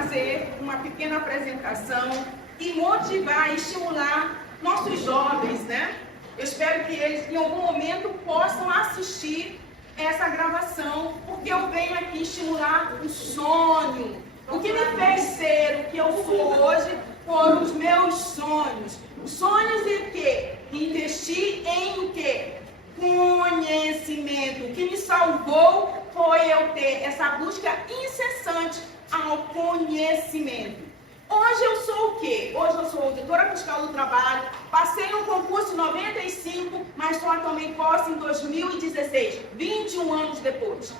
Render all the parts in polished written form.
fazer uma pequena apresentação e motivar e estimular nossos jovens, né? Eu espero que eles, em algum momento, possam assistir essa gravação, porque eu venho aqui estimular um sonho. O que me fez ser o que eu sou hoje foram os meus sonhos. Os sonhos em quê? Investir em o quê? Conhecimento. O que me salvou foi eu ter essa busca incessante ao conhecimento. Hoje eu sou o quê? Hoje eu sou auditora fiscal do trabalho, passei no concurso em 95, mas só tomei posse em 2016, 21 anos depois.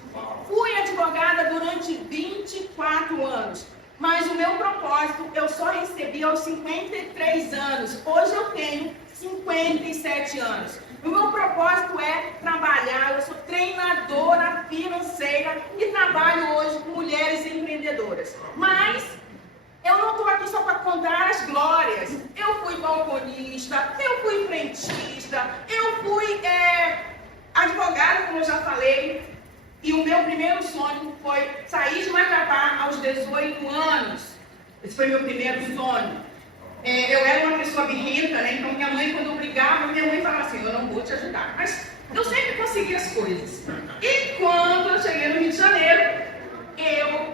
Fui advogada durante 24 anos, mas o meu propósito eu só recebi aos 53 anos. Hoje eu tenho 57 anos. O meu propósito é trabalhar, eu sou treinadora financeira e trabalho hoje com mulheres empreendedoras. Mas eu não estou aqui só para contar as glórias. Eu fui balconista, eu fui frentista, eu fui advogada, como eu já falei. E o meu primeiro sonho foi sair de Macapá aos 18 anos. Esse foi meu primeiro sonho. Eu era uma pessoa birrenta, né? Então minha mãe, quando eu brigava, minha mãe falava assim, eu não vou te ajudar. Mas eu sempre consegui as coisas. E quando eu cheguei no Rio de Janeiro,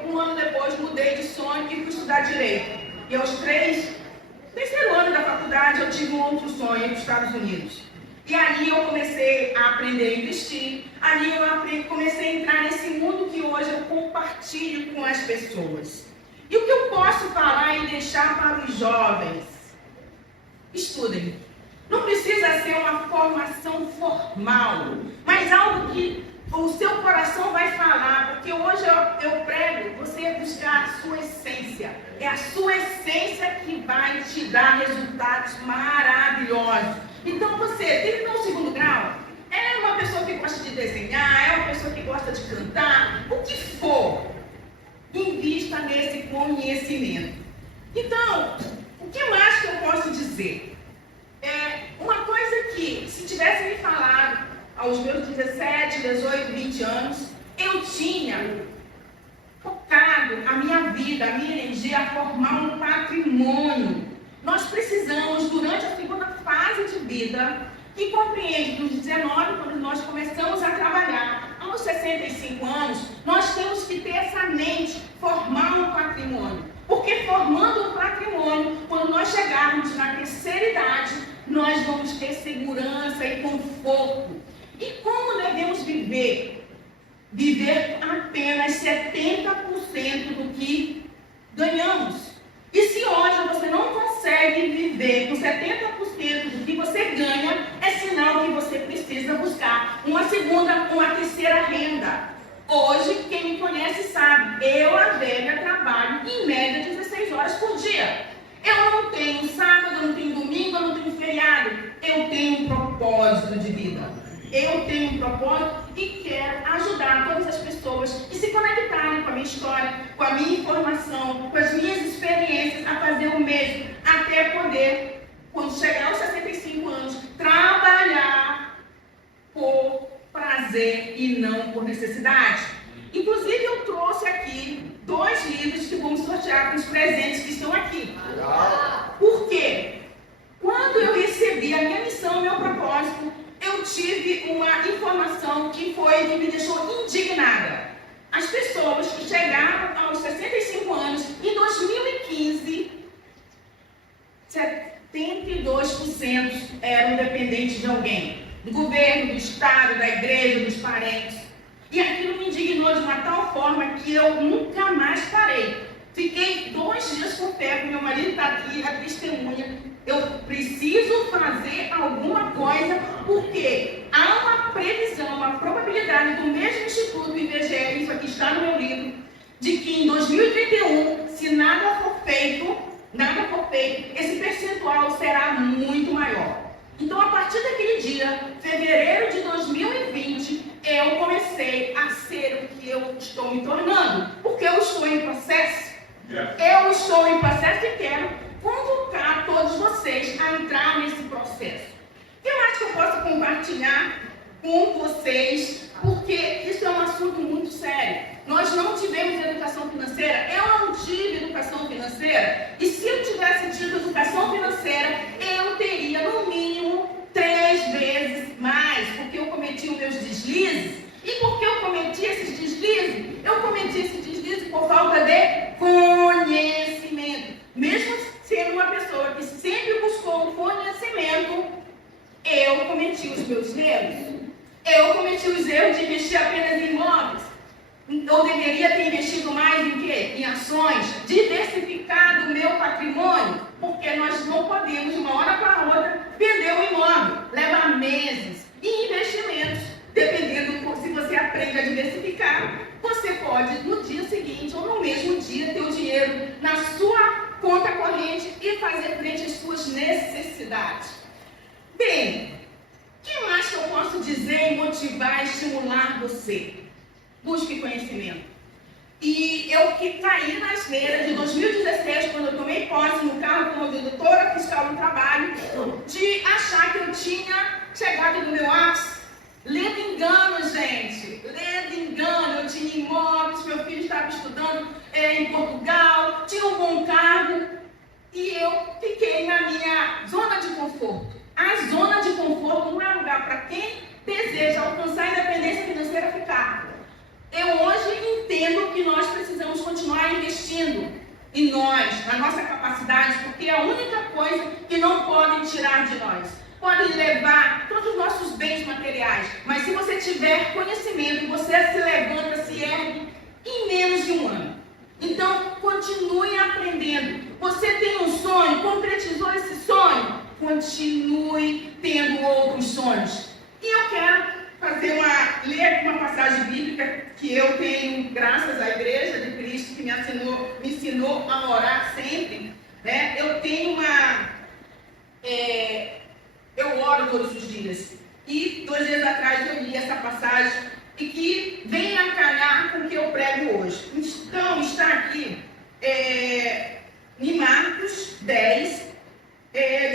um ano depois, mudei de sonho e fui estudar Direito. E aos terceiro ano da faculdade, eu tive um outro sonho, ir para os Estados Unidos. E ali eu comecei a aprender a investir, ali eu comecei a entrar nesse mundo que hoje eu compartilho com as pessoas. E o que eu posso falar e deixar para os jovens? Estudem. Não precisa ser uma formação formal, mas algo que o seu coração vai falar, porque hoje eu prego você buscar a sua essência. É a sua essência que vai te dar resultados maravilhosos. Então você, tem que ter um segundo grau, é uma pessoa que gosta de desenhar, é uma pessoa que gosta de cantar, o que for, invista nesse conhecimento. Então, o que mais que eu posso dizer? Uma coisa que, se tivesse me falado aos meus 17, 18, 20 anos, eu tinha focado a minha vida, a minha energia a formar um patrimônio. Nós precisamos, durante a segunda fase de vida, que compreende dos 19, quando nós começamos a trabalhar, aos 65 anos, nós temos que ter essa mente, formar um patrimônio. Porque formando um patrimônio, quando nós chegarmos na terceira idade, nós vamos ter segurança e conforto. E como devemos viver? Viver apenas 70% do que ganhamos. E se hoje você não consegue viver com 70% do que você ganha, é sinal que você precisa buscar uma segunda, uma terceira renda. Hoje, quem me conhece sabe, eu, a Adélia, trabalho em média 16 horas por dia. Eu não tenho sábado, eu não tenho domingo, eu não tenho feriado. Eu tenho um propósito de vida. Eu tenho um propósito e quero ajudar todas as pessoas que se conectarem com a minha história, com a minha informação, com as minhas experiências, a fazer o mesmo, até poder, quando chegar aos 65 anos, trabalhar por prazer e não por necessidade. Inclusive, eu trouxe aqui 2 livros que vamos sortear com os presentes que estão aqui. Por quê? Quando eu recebi a minha missão, meu propósito, eu tive uma informação que me deixou indignada. As pessoas que chegaram aos 65 anos, em 2015, 72% eram dependentes de alguém. Do governo, do Estado, da igreja, dos parentes. E aquilo me indignou de uma tal forma que eu nunca mais parei. Fiquei 2 dias com febre, meu marido está aqui, a testemunha. Eu preciso fazer alguma coisa, porque há uma previsão, uma probabilidade do mesmo Instituto IBGE, isso aqui está no meu livro, de que em 2031, se nada for feito, esse percentual será muito maior. Então, a partir daquele dia, fevereiro de 2020, eu comecei a ser o que eu estou me tornando, porque eu estou em processo. Eu estou em processo e quero convocar todos vocês a entrar nesse processo. O que eu acho que eu posso compartilhar com vocês, porque isso é um assunto muito sério. Nós não tivemos educação financeira, eu não tive educação fazer frente às suas necessidades. Bem, o que mais que eu posso dizer, motivar, estimular você? Busque conhecimento. E eu que caí na esteira de 2016, quando eu tomei posse no cargo como auditora fiscal do trabalho, de achar que eu tinha chegado no meu ápice. Lendo engano, gente. Lendo engano. Eu tinha imóveis, meu filho estava estudando em Portugal, tinha um bom cargo. E eu fiquei na minha zona de conforto. A zona de conforto não é lugar para quem deseja alcançar a independência financeira ficar. Eu hoje entendo que nós precisamos continuar investindo em nós, na nossa capacidade, porque é a única coisa que não podem tirar de nós. Podem levar todos os nossos bens materiais, mas se você tiver conhecimento, você se levanta, se ergue em menos de um ano. Então, continue aprendendo. Você tem um sonho, concretizou esse sonho? Continue tendo outros sonhos. E eu quero ler uma passagem bíblica que eu tenho, graças à Igreja de Cristo, que me ensinou a orar sempre. Né? Eu oro todos os dias. E 2 dias atrás eu li essa passagem e que vem a calhar com o que eu prego hoje. Então, está aqui em Marcos 10,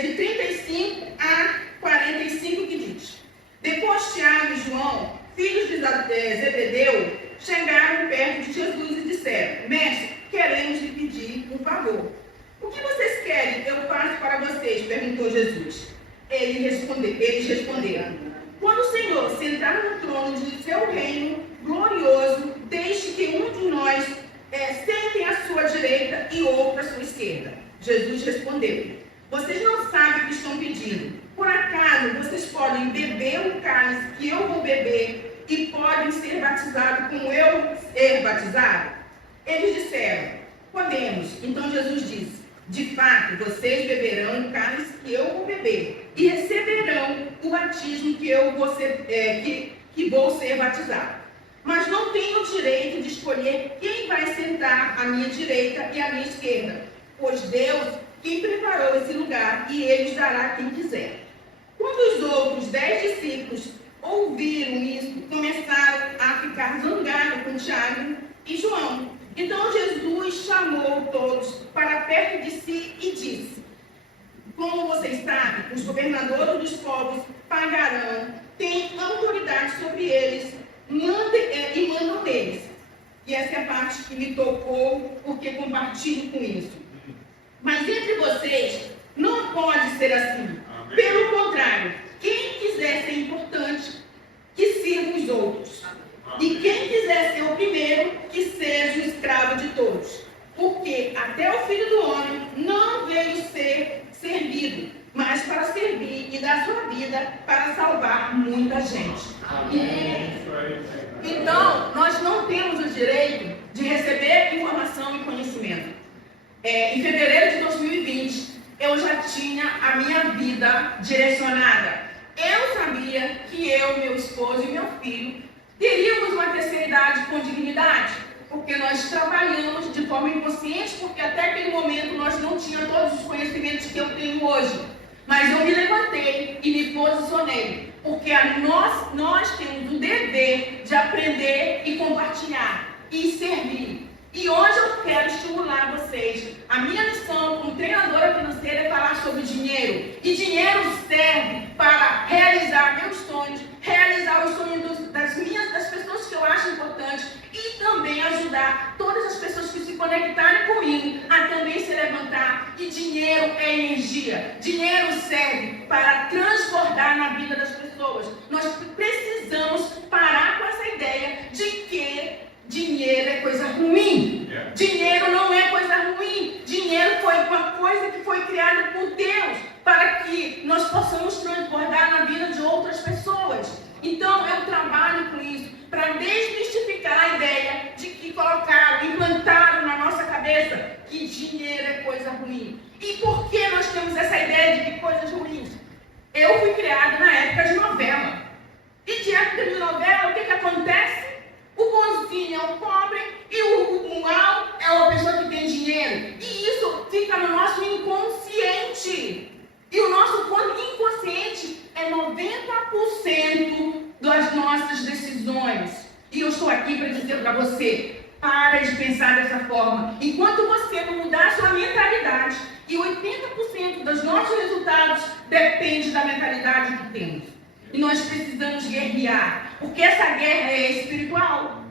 de 35 a 45, que diz: Depois Tiago e João, filhos de Zebedeu, chegaram perto de Jesus e disseram: Mestre, queremos lhe pedir um favor. O que vocês querem que eu faça para vocês? Perguntou Jesus. Eles responderam: Quando o Senhor sentar no trono de seu reino glorioso, deixe que um de nós sente à sua direita e outro à sua esquerda. Jesus respondeu: Vocês não sabem o que estão pedindo. Por acaso vocês podem beber o cálice que eu vou beber e podem ser batizados como eu ser batizado? Eles disseram: Podemos. Então Jesus disse: De fato, vocês beberão o cálice que eu vou beber e receberão o batismo que eu vou vou ser batizado. Mas não tenho o direito de escolher quem vai sentar à minha direita e à minha esquerda, pois Deus quem preparou esse lugar e ele os dará a quem quiser. Quando os outros 10 discípulos ouviram isso, começaram a ficar zangados com Tiago e João. Então Jesus chamou todos para perto de si e disse: Como vocês sabem, os governadores dos povos pagarão, têm autoridade sobre eles e mandam deles. E essa é a parte que me tocou, porque compartilho com isso. Mas entre vocês não pode ser assim. Amém. Pelo contrário, quem quiser ser importante, que sirva os outros. Amém. E quem quiser ser o primeiro, que seja o escravo de todos. Porque até o Filho do Homem não veio ser servido, mas para servir e dar sua vida para salvar muita gente. Amém. Então, nós não temos o direito de receber informação e conhecimento. Em fevereiro de 2020, eu já tinha a minha vida direcionada. Eu sabia que eu, meu esposo e meu filho teríamos uma terceira idade com dignidade, porque nós trabalhamos de forma inconsciente, porque até aquele momento nós não tínhamos todos os conhecimentos que eu tenho hoje. Mas eu me levantei e me posicionei, porque nós temos o dever de aprender e compartilhar e servir. E hoje eu quero estimular vocês. A minha missão como treinadora financeira é falar sobre dinheiro. E dinheiro serve para realizar meus sonhos, realizar os sonhos das pessoas que eu acho importantes e também ajudar todas as pessoas que se conectarem comigo a também se levantar. E dinheiro é energia. Dinheiro serve para transbordar na vida das pessoas. Nós precisamos parar com essa ideia de que dinheiro é coisa ruim. Dinheiro não é coisa ruim. Dinheiro foi uma coisa que foi criada por Deus para que nós possamos transbordar na vida de outras pessoas. Então eu trabalho com isso para desmistificar a ideia de que implantaram na nossa cabeça que dinheiro é coisa ruim. E por que nós temos essa ideia de que coisas ruins? Eu fui criada na época de novela. E de época de novela, o que acontece? O bonzinho é o pobre e o mal é a pessoa que tem dinheiro. E isso fica no nosso inconsciente. você para de pensar dessa forma. Enquanto você não mudar a sua mentalidade, e 80% dos nossos resultados depende da mentalidade que temos. E nós precisamos guerrear, porque essa guerra é espiritual.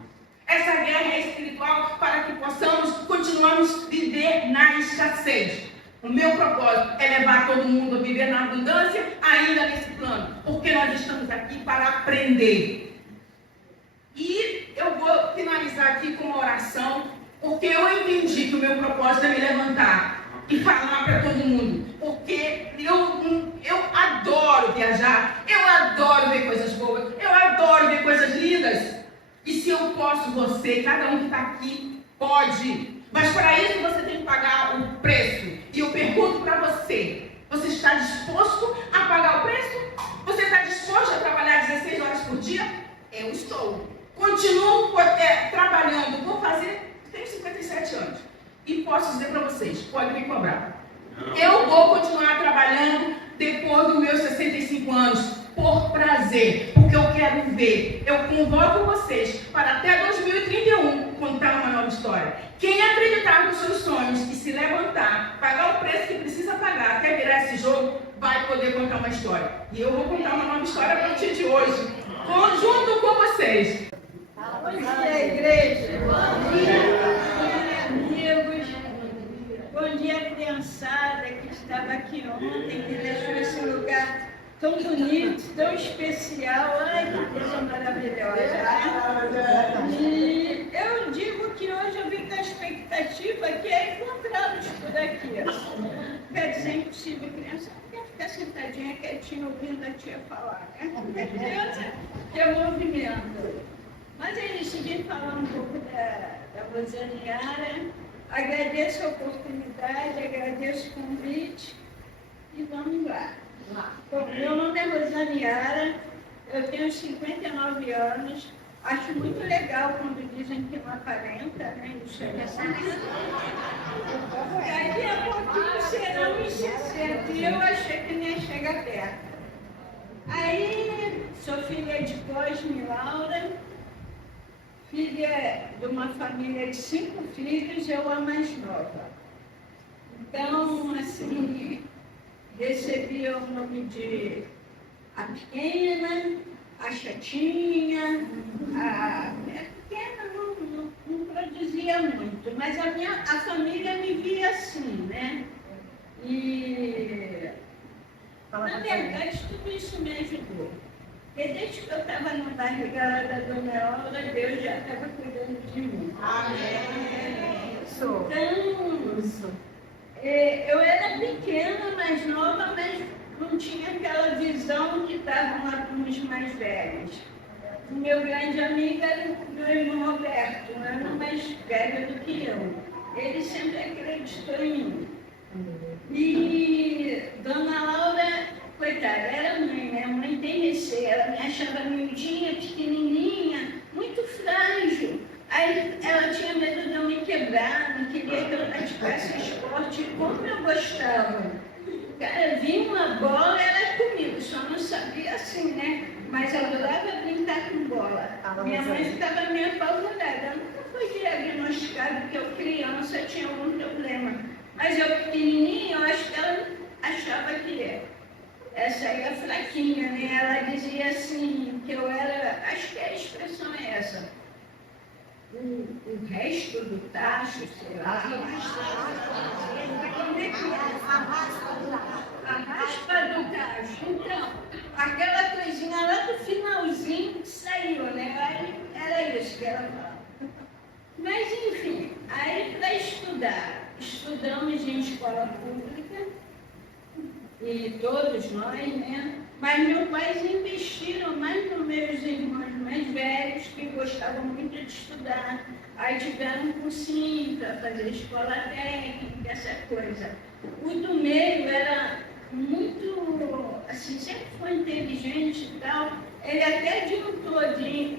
Essa guerra é espiritual para que possamos continuarmos viver na escassez. O meu propósito é levar todo mundo a viver na abundância ainda nesse plano, porque nós estamos aqui para aprender. E eu vou finalizar aqui com uma oração, porque eu entendi que o meu propósito é me levantar e falar para todo mundo, porque eu adoro viajar, eu adoro ver coisas boas, eu adoro ver coisas lindas. E se eu posso, você, cada um que está aqui, pode. Mas para isso você tem que pagar o preço. E eu pergunto para você, você está disposto a pagar o preço? Você está disposto a trabalhar 16 horas por dia? Eu estou. Continuo trabalhando, tenho 57 anos. E posso dizer para vocês, pode me cobrar. Eu vou continuar trabalhando depois dos meus 65 anos, por prazer, porque eu quero ver. Eu convoco vocês para até 2031 contar uma nova história. Quem acreditar nos seus sonhos e se levantar, pagar o preço que precisa pagar até virar esse jogo, vai poder contar uma história. E eu vou contar uma nova história a partir de hoje, junto com vocês. Bom dia, igreja. Bom dia, amigos. Bom dia, criançada que estava aqui ontem, que deixou esse lugar tão bonito, tão especial. Ai, que coisa maravilhosa, né? E eu digo que hoje eu vim com a expectativa que é encontrá-los por aqui. Quer dizer, impossível, criança não quer ficar sentadinha quietinha ouvindo a tia falar, né? Porque criança tem movimento. Mas eles seguem falando um pouco da Rosaniara. Agradeço a oportunidade, agradeço o convite e vamos lá. Bom, meu nome é Rosaniara, eu tenho 59 anos. Acho muito legal quando dizem que não aparenta, né? Isso é assim. Daqui a pouquinho serão os 60 e eu achei que nem ia chegar perto. Aí, sou filha de Cosme e Laura, filha de uma família de 5 filhos, eu a mais nova. Então, assim, recebi o nome de a pequena, a chatinha, a pequena não produzia muito, mas a família me via assim, né? E, na verdade, tudo isso me ajudou. Porque desde que eu estava na barriga da Dona Laura, Deus já estava cuidando de mim. Amém. Então, eu era pequena, mais nova, mas não tinha aquela visão que estavam lá com os mais velhos. O meu grande amigo era o meu irmão Roberto, um ano mais velho do que eu. Ele sempre acreditou em mim. E Dona Laura, coitada, era mãe, né? A mãe tem receio, ela me achava miudinha, pequenininha, muito frágil. Aí ela tinha medo de eu me quebrar, não queria que eu praticasse esporte, como eu gostava. Cara, vinha uma bola, era comigo, só não sabia assim, né? Mas eu adorava brincar com bola. Minha mãe ficava meio apavorada. Nunca foi diagnosticado que eu, criança, tinha algum problema. Mas eu, pequenininha, eu acho que ela achava que essa aí é fraquinha, né? Ela dizia assim, que eu era, acho que a expressão é essa. O resto do tacho, sei lá. Como é que é? A raspa do tacho. Então, aquela coisinha lá do finalzinho que saiu, né? Aí era isso que ela falava. Mas, enfim, aí para estudar, estudamos em escola pública, e todos nós, né? Mas meus pais investiram mais nos meus irmãos mais velhos, que gostavam muito de estudar. Aí tiveram um cursinho para fazer escola técnica, essa coisa. O do meio era muito, assim, sempre foi inteligente e tal. Ele até adiantou de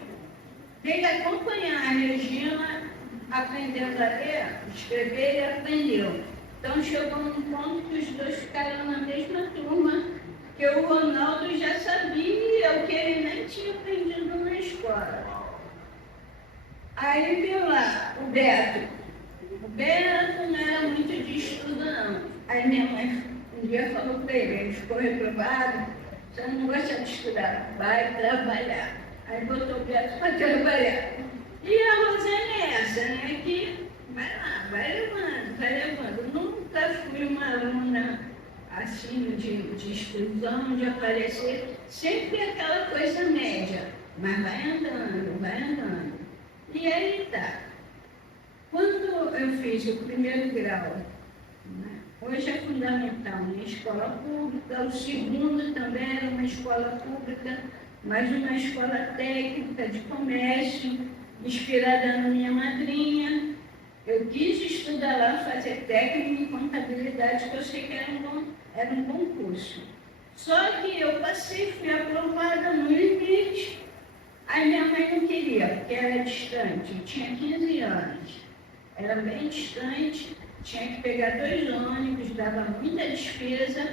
ele acompanhar a Regina, aprendendo a ler, escrever, e aprendeu. Então chegou num ponto que os dois ficaram na mesma turma, que o Ronaldo já sabia o que ele nem tinha aprendido na escola. Aí viu lá o Beto. O Beto não era muito de estudo, não. Aí minha mãe um dia falou para ele ficou reprovado, você não gosta de estudar, vai trabalhar. Aí botou o Beto para trabalhar. E a Rosane é essa, né? Que vai lá, vai levando, vai levando. Nunca fui uma aluna assim de exclusão, de aparecer, sempre aquela coisa média, mas vai andando, vai andando. E aí tá. Quando eu fiz o primeiro grau, né, hoje é fundamental, na escola pública, o segundo também era uma escola pública, mas uma escola técnica de comércio, inspirada na minha madrinha. Eu quis estudar lá, fazer técnico em contabilidade, que eu sei que era um bom curso. Só que eu passei, fui aprovada no limite. Aí minha mãe não queria, porque era distante, eu tinha 15 anos. Era bem distante, tinha que pegar 2 ônibus, dava muita despesa.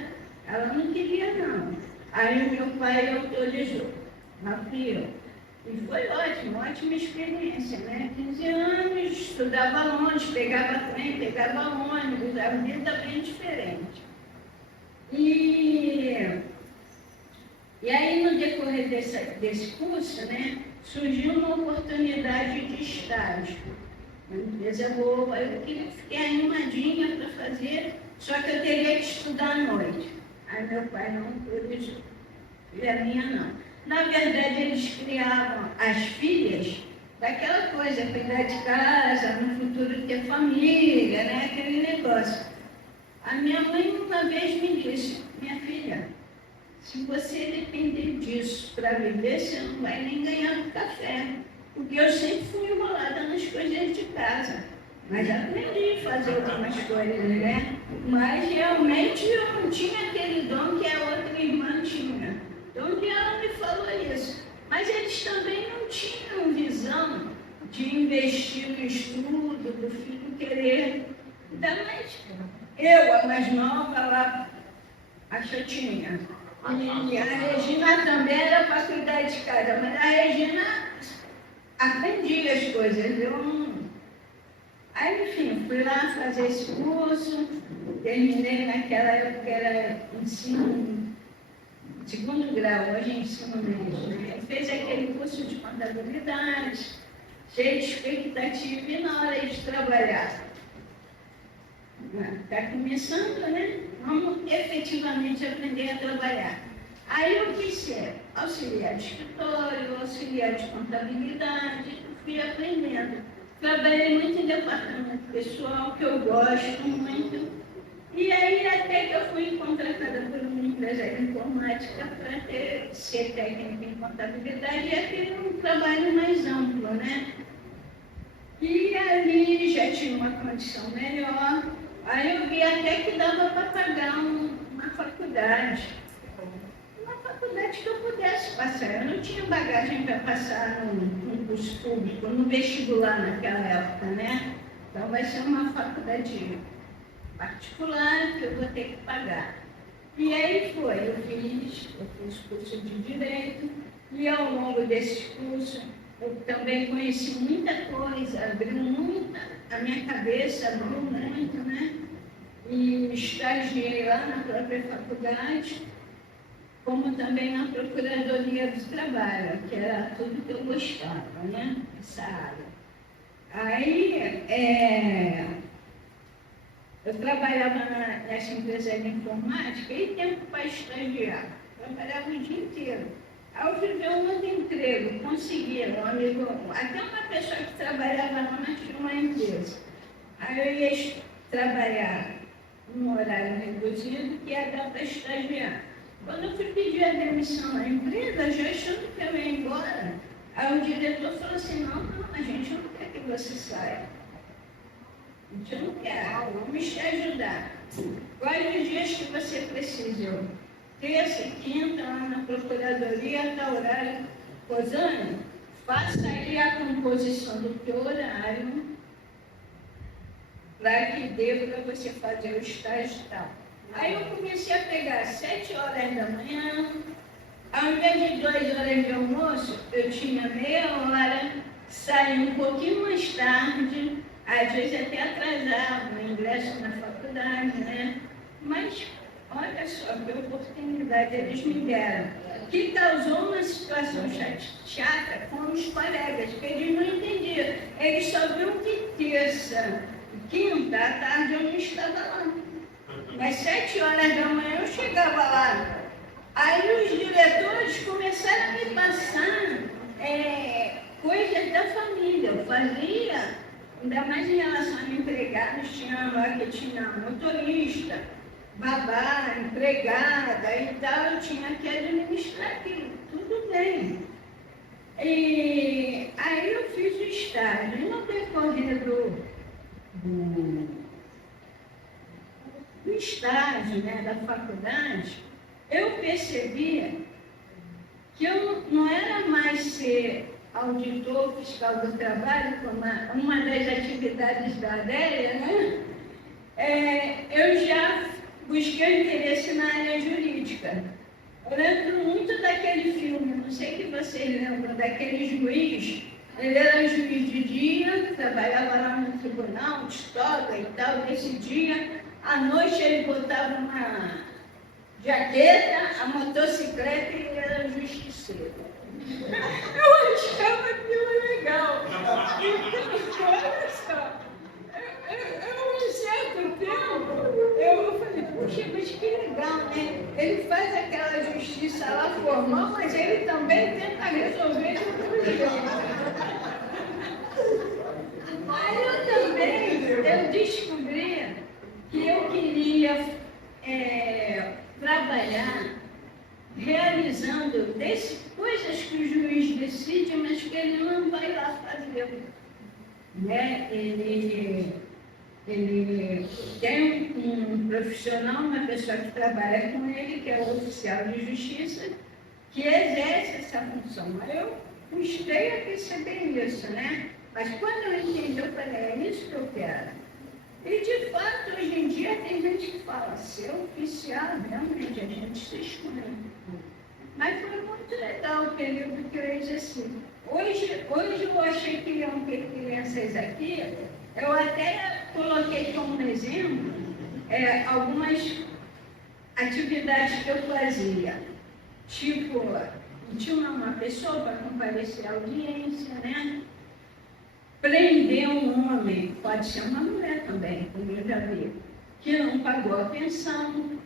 Ela não queria, não. Aí o meu pai autorizou, mas fui eu. E foi ótimo, ótima experiência, né? 15 anos, estudava longe, pegava trem, pegava ônibus, a vida bem diferente. E aí, no decorrer desse curso, né, surgiu uma oportunidade de estágio. Uma empresa boa, eu fiquei animadinha para fazer, só que eu teria que estudar à noite. Aí meu pai não autorizou, e a minha não. Na verdade, eles criavam as filhas daquela coisa, cuidar de casa, no futuro ter família, né? Aquele negócio. A minha mãe uma vez me disse, minha filha, se você depender disso para viver, você não vai nem ganhar um café. Porque eu sempre fui enrolada nas coisas de casa. Mas aprendi a fazer algumas coisas, né? Mas realmente eu não tinha aquele dom que a outra irmã tinha. Então, um dia ela me falou isso. Mas eles também não tinham visão de investir no estudo, do filho querer. Ainda mais eu, a mais nova, lá, a chatinha. E a Regina também era para cuidar de casa, mas a Regina aprendia as coisas. Aí, enfim, fui lá fazer esse curso, terminei naquela época, era ensino segundo grau, hoje é ensino médio, né? Fez aquele curso de contabilidade, cheio de expectativa, e na hora de trabalhar? Está começando, né? Vamos efetivamente aprender a trabalhar. Aí eu quis ser auxiliar de escritório, auxiliar de contabilidade, fui aprendendo. Trabalhei muito em departamento pessoal, que eu gosto muito. E aí até que eu fui contratada por uma empresa de informática para ser técnica em contabilidade e ter um trabalho mais amplo, né? E ali já tinha uma condição melhor. Aí eu vi até que dava para pagar uma faculdade. Uma faculdade que eu pudesse passar. Eu não tinha bagagem para passar num curso público, no vestibular naquela época, né? Então vai ser uma faculdade particular que eu vou ter que pagar. E aí foi, eu fiz curso de Direito, e ao longo desse curso eu também conheci muita coisa, abriu muito a minha cabeça, abriu muito, né? E estagiei lá na própria faculdade, como também na Procuradoria do Trabalho, que era tudo que eu gostava, né? Essa área. Aí, eu trabalhava nessa empresa de informática e tempo para estagiar. Trabalhava o dia inteiro. Aí eu fui ver um outro emprego, consegui, um amigo, até uma pessoa que trabalhava lá, mas tinha uma empresa. Aí eu ia trabalhar num horário reduzido, que ia dar para estagiar. Quando eu fui pedir a demissão na empresa, já achando que eu ia embora, aí o diretor falou assim, não, a gente não quer que você saia. A gente não quer, vamos te ajudar. Quais os dias que você precisa? Terça e quinta, lá na Procuradoria, até horário. Rosane, faça aí a composição do teu horário para que dê para você fazer o estágio e tal. Aí eu comecei a pegar 7 horas da manhã, ao invés de 2 horas de almoço, eu tinha meia hora saía um pouquinho mais tarde, às vezes até atrasava o ingresso na faculdade, né? Mas olha só que oportunidade eles me deram, que causou uma situação chata com os colegas, que eles não entendiam. Eles só viam que terça, quinta, à tarde eu não estava lá. Às 7 horas da manhã eu chegava lá. Aí os diretores começaram a me passar coisas da família. Eu fazia, ainda mais em relação a empregados, tinha lá que tinha motorista, babá, empregada e tal, eu tinha que administrar aquilo, tudo bem. E aí eu fiz o estágio. E no decorrer do estágio, né, da faculdade, eu percebi que eu não era mais ser auditor fiscal do trabalho, como uma das atividades da Adélia, né? Eu já busquei interesse na área jurídica. Eu lembro muito daquele filme, não sei se vocês lembram, daquele juiz. Ele era juiz de dia, trabalhava lá no tribunal, de toga e tal, decidia. À noite ele botava uma jaqueta, a motocicleta e ele era justiceiro. Eu achava aquilo legal. Olha só, um certo tempo, eu falei, puxa, mas que legal, né? Ele faz aquela justiça lá formal, mas ele também tenta resolver de outro jeito. Aí eu descobri que eu queria trabalhar realizando coisas que o juiz decide, mas que ele não vai lá fazer. Né? Ele tem um profissional, uma pessoa que trabalha com ele, que é o oficial de justiça, que exerce essa função. Eu custei a perceber isso, né? Mas quando eu entendi, eu falei, é isso que eu quero. E de fato, hoje em dia, tem gente que fala, ser oficial, realmente, a gente se expõe. Mas foi muito legal o período que eu exerci. Hoje eu achei que iam ter crianças aqui, eu até coloquei como exemplo algumas atividades que eu fazia. Tipo, tinha uma pessoa para comparecer à audiência, né? Prender um homem, pode ser uma mulher também, como eu já vi, que não pagou a pensão.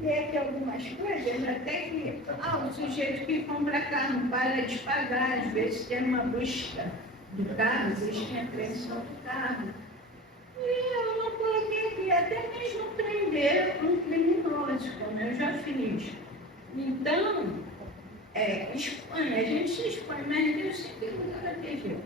Tem aqui algumas coisas, até que o sujeito que compra carro para de pagar, às vezes tem uma busca do carro, às vezes tem apreensão do carro. E eu não coloquei aqui, até mesmo prender um criminoso, como eu já fiz. Então, expõe, a gente se expõe, mas Deus sempre nos protegeu.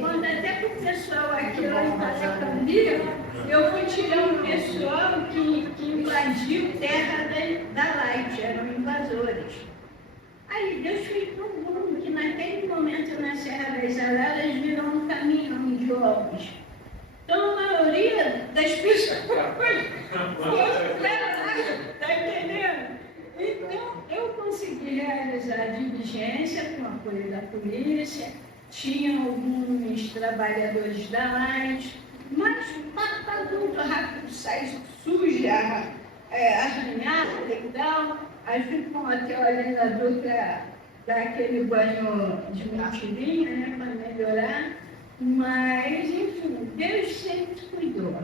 Quando até com o pessoal aqui lá em Passacandia, eu fui tirar um pessoal que invadiu terra da Light, eram invasores. Aí Deus fez tão bom que naquele momento na Serra das Araras virou um caminhão de ovos. Então a maioria das pessoas foram para lá, está entendendo? Então, eu consegui realizar a diligência com o apoio da polícia, tinha alguns trabalhadores da Light, mas mata muito rápido, sai suja, arranhada e tal. Aí ficam até o orientador para dar aquele banho de mentirinha, né, para melhorar. Mas, enfim, Deus sempre cuidou.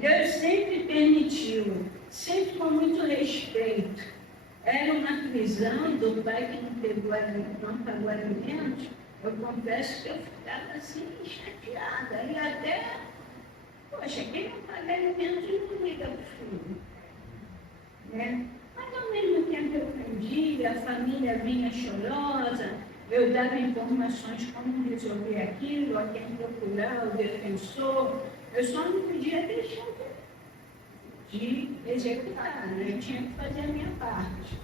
Deus sempre permitiu, sempre com muito respeito. Era uma prisão do pai que não pagou alimentos. Eu confesso que eu ficava assim, chateada. E até, poxa, quem não paga alimentos não liga para o filho. Né? Mas ao mesmo tempo eu aprendia, a família vinha chorosa, eu dava informações como resolver aquilo, a quem procurar, o defensor. Eu só não podia deixar de executar, né? Eu tinha que fazer a minha parte.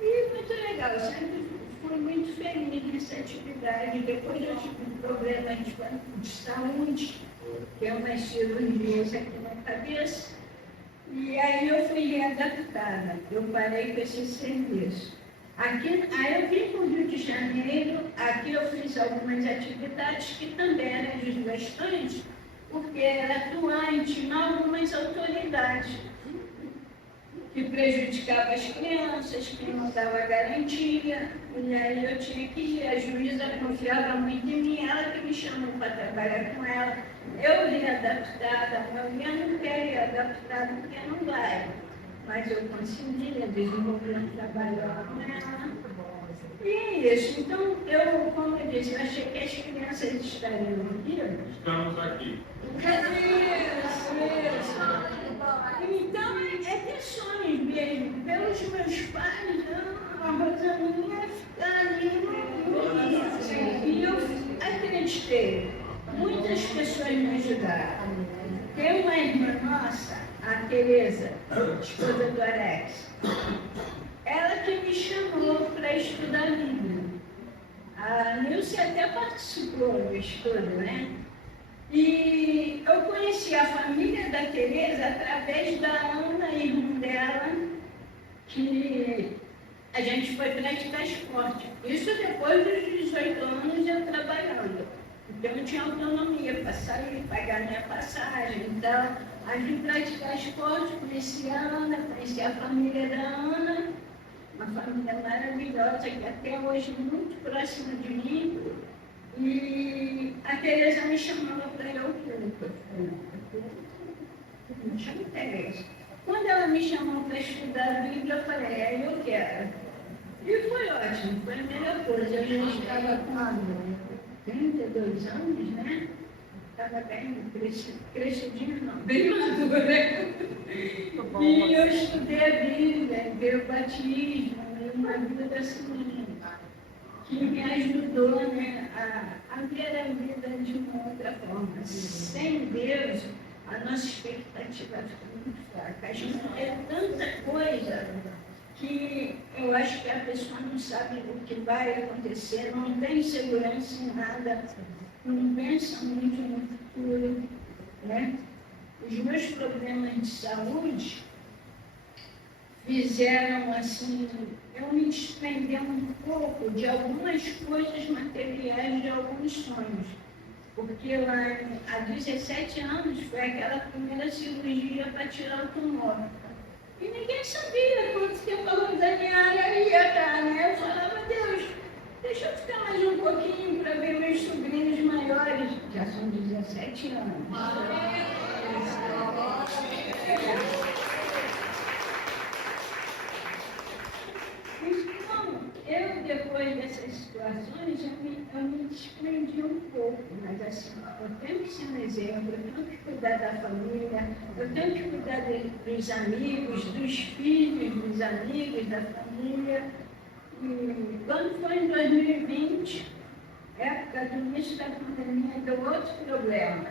E muito legal, eu sempre fui muito feliz nessa atividade. Depois eu tive um problema de saúde, que é umas cirurgias aqui na cabeça, e aí eu fui readaptada. Eu parei com esse serviço. Aqui, aí eu vim para o Rio de Janeiro, aqui eu fiz algumas atividades que também eram desgastantes, porque era atuante em algumas autoridades que prejudicavam as crianças, que não dava garantia, e aí eu tinha que ir. A juíza confiava muito em mim, ela que me chamou para trabalhar com ela. Eu ia adaptada, eu não quero ir adaptada porque não vai. Mas eu conseguia desenvolver um trabalho com ela. E é isso. Então, eu, como eu disse, eu achei que as crianças estariam aqui. Estamos aqui. Isso. Então, é ter sonhos mesmo. Pelos meus pais, a Rosaninha ia ficar ali. E eu acreditei. Muitas pessoas me ajudaram. Tem uma irmã nossa, a Tereza, esposa do Alex. Ela que me chamou para estudar Bíblia. A Nilce até participou do estudo, né? E eu conheci a família da Tereza através da Ana, irmã dela, que a gente foi praticar esporte. Isso depois dos 18 anos eu trabalhando. Então eu tinha autonomia para sair, pagar minha passagem. Então, a gente praticar esporte, conheci a Ana, conheci a família da Ana, uma família maravilhosa que até hoje é muito próxima de mim. E a Tereza me chamava para ir ao público. Me chama Tereza. Quando ela me chamou para estudar a Bíblia, eu falei, eu quero. E foi ótimo, foi a melhor coisa. Eu já estava com 32 anos, né? Estava bem crescidinho, não, bem madura. E eu estudei a Bíblia, vi o batismo, e uma vida assim, que me ajudou, né, a ver a vida de uma outra forma. Sem Deus, a nossa expectativa fica muito fraca. A gente é tanta coisa que eu acho que a pessoa não sabe o que vai acontecer, não tem segurança em nada, não pensa muito no futuro, né? Os meus problemas de saúde fizeram assim, eu me desprender um pouco de algumas coisas materiais, de alguns sonhos. Porque lá há 17 anos foi aquela primeira cirurgia para tirar o tumor. E ninguém sabia quanto tempo a Rosaniara ia estar, né? Eu falava, Deus, deixa eu ficar mais um pouquinho para ver meus sobrinhos maiores. Já são 17 anos. Então, eu depois dessas situações, eu me desprendi um pouco, mas assim, eu tenho que ser um exemplo, eu tenho que cuidar da família, eu tenho que cuidar dos amigos, dos filhos, dos amigos, da família. E quando foi em 2020, época do início da pandemia, deu outro problema.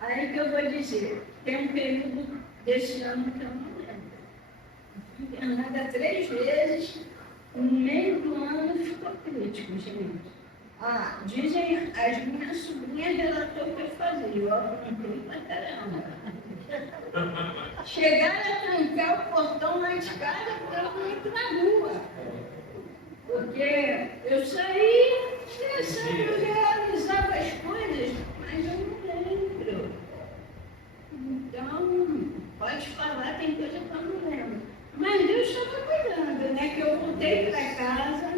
Aí que eu vou dizer, tem um período desse ano que eu não lembro. Fui internada 3 vezes, no meio do ano ficou crítico, gente. Dizem, as minhas sobrinhas relatou o que eu fazia, eu aprontei pra caramba. Chegaram a trancar o portão lá de casa para eu não ir pra rua. Porque eu saía, eu realizava as coisas, mas eu não lembro. Então, pode falar, tem coisa que eu não lembro. Mas Deus estava cuidando, né? Que eu voltei para casa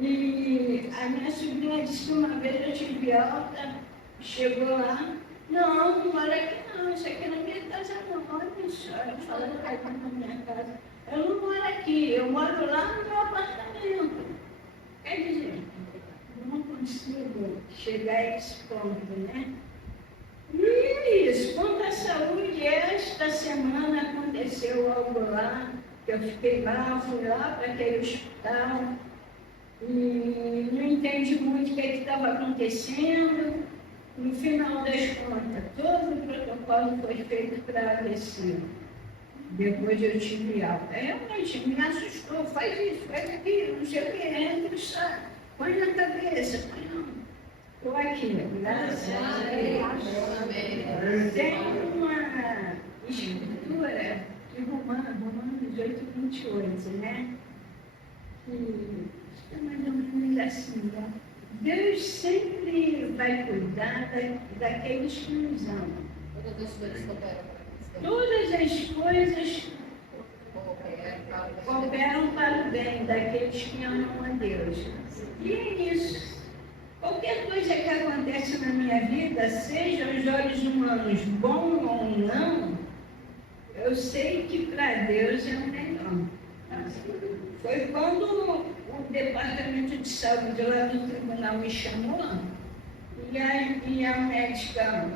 e a minha sobrinha disse que uma vez eu tive alta, chegou lá, não mora aqui não, isso aqui não é minha casa não, olha só, eu falando aqui na minha casa. Eu não moro aqui, eu moro lá no meu apartamento. Quer dizer, não consigo chegar a esse ponto, né? E é isso. Quanto à saúde, esta semana aconteceu algo lá, que eu fiquei mal, fui lá para aquele hospital e não entendi muito o que estava acontecendo. No final das contas, todo o protocolo foi feito para AVC. Depois eu tive alta. Realmente me assustou, faz isso, faz aquilo, não sei o que, entra e sai, põe na cabeça, põe não. Estou aqui, graças a Deus. Tem uma escritura de Romanos 8, 28, né? É mais ou menos assim, né? Deus sempre vai cuidar daqueles que nos amam. Todas as coisas cooperam para o bem daqueles que amam a Deus. E é isso. Qualquer coisa que acontece na minha vida, seja aos olhos humanos bom ou não, eu sei que para Deus é o melhor. Foi quando o departamento de saúde lá do tribunal me chamou e a médica,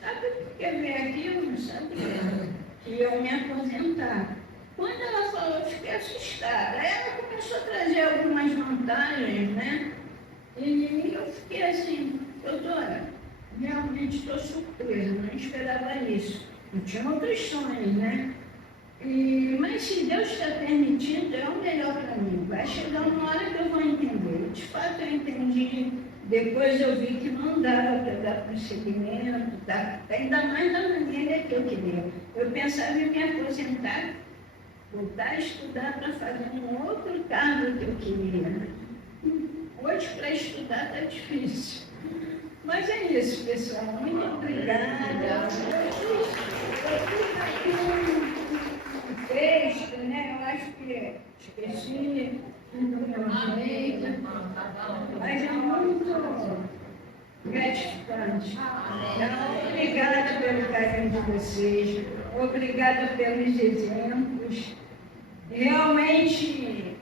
sabe por que veio aqui? Eu não sabia que iam me aposentar. Quando ela falou, eu fiquei assustada. Aí ela começou a trazer algumas vantagens, né? E eu fiquei assim, doutora, realmente estou surpresa, não esperava isso. Eu tinha outros sonhos, né? Mas se Deus está permitindo, é o melhor para mim. Vai chegar uma hora que eu vou entender. De fato, eu entendi. Depois eu vi que não dava para dar prosseguimento, ainda mais da maneira que eu queria. Eu pensava em me aposentar, voltar a estudar para fazer um outro cargo que eu queria. Hoje, para estudar, está difícil. Mas é isso, pessoal. Muito obrigada. Texto, né? Eu acho que esqueci, mas é muito gratificante. Então, obrigada pelo carinho de vocês, obrigada pelos exemplos. Realmente,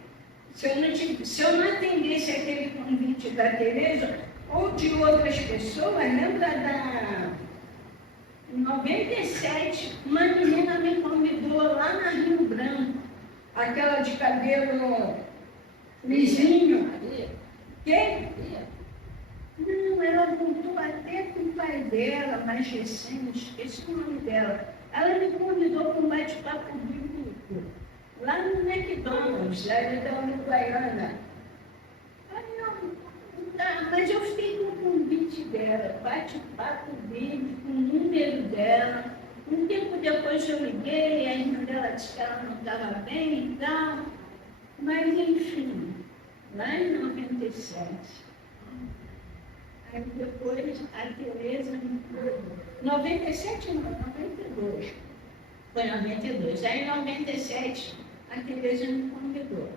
se eu não atendesse aquele convite da Tereza ou de outras pessoas, lembra em 97, uma menina me convidou lá na Rio Branco, aquela de cabelo lisinho. Quem? Não, ela voltou até com o pai dela, mais recente, esqueci o nome dela. Ela me convidou para um bate-papo bíblico, lá no McDonald's, lá da Uruguaiana. Mas eu fiquei com o convite dela, bate-papo dele, com o número dela. Um tempo depois eu liguei, a irmã dela disse que ela não estava bem e tal. Mas, enfim, lá em 97. Aí depois a Tereza me convidou. 97 não, 92. Foi 92. Aí em 97 a Tereza me convidou.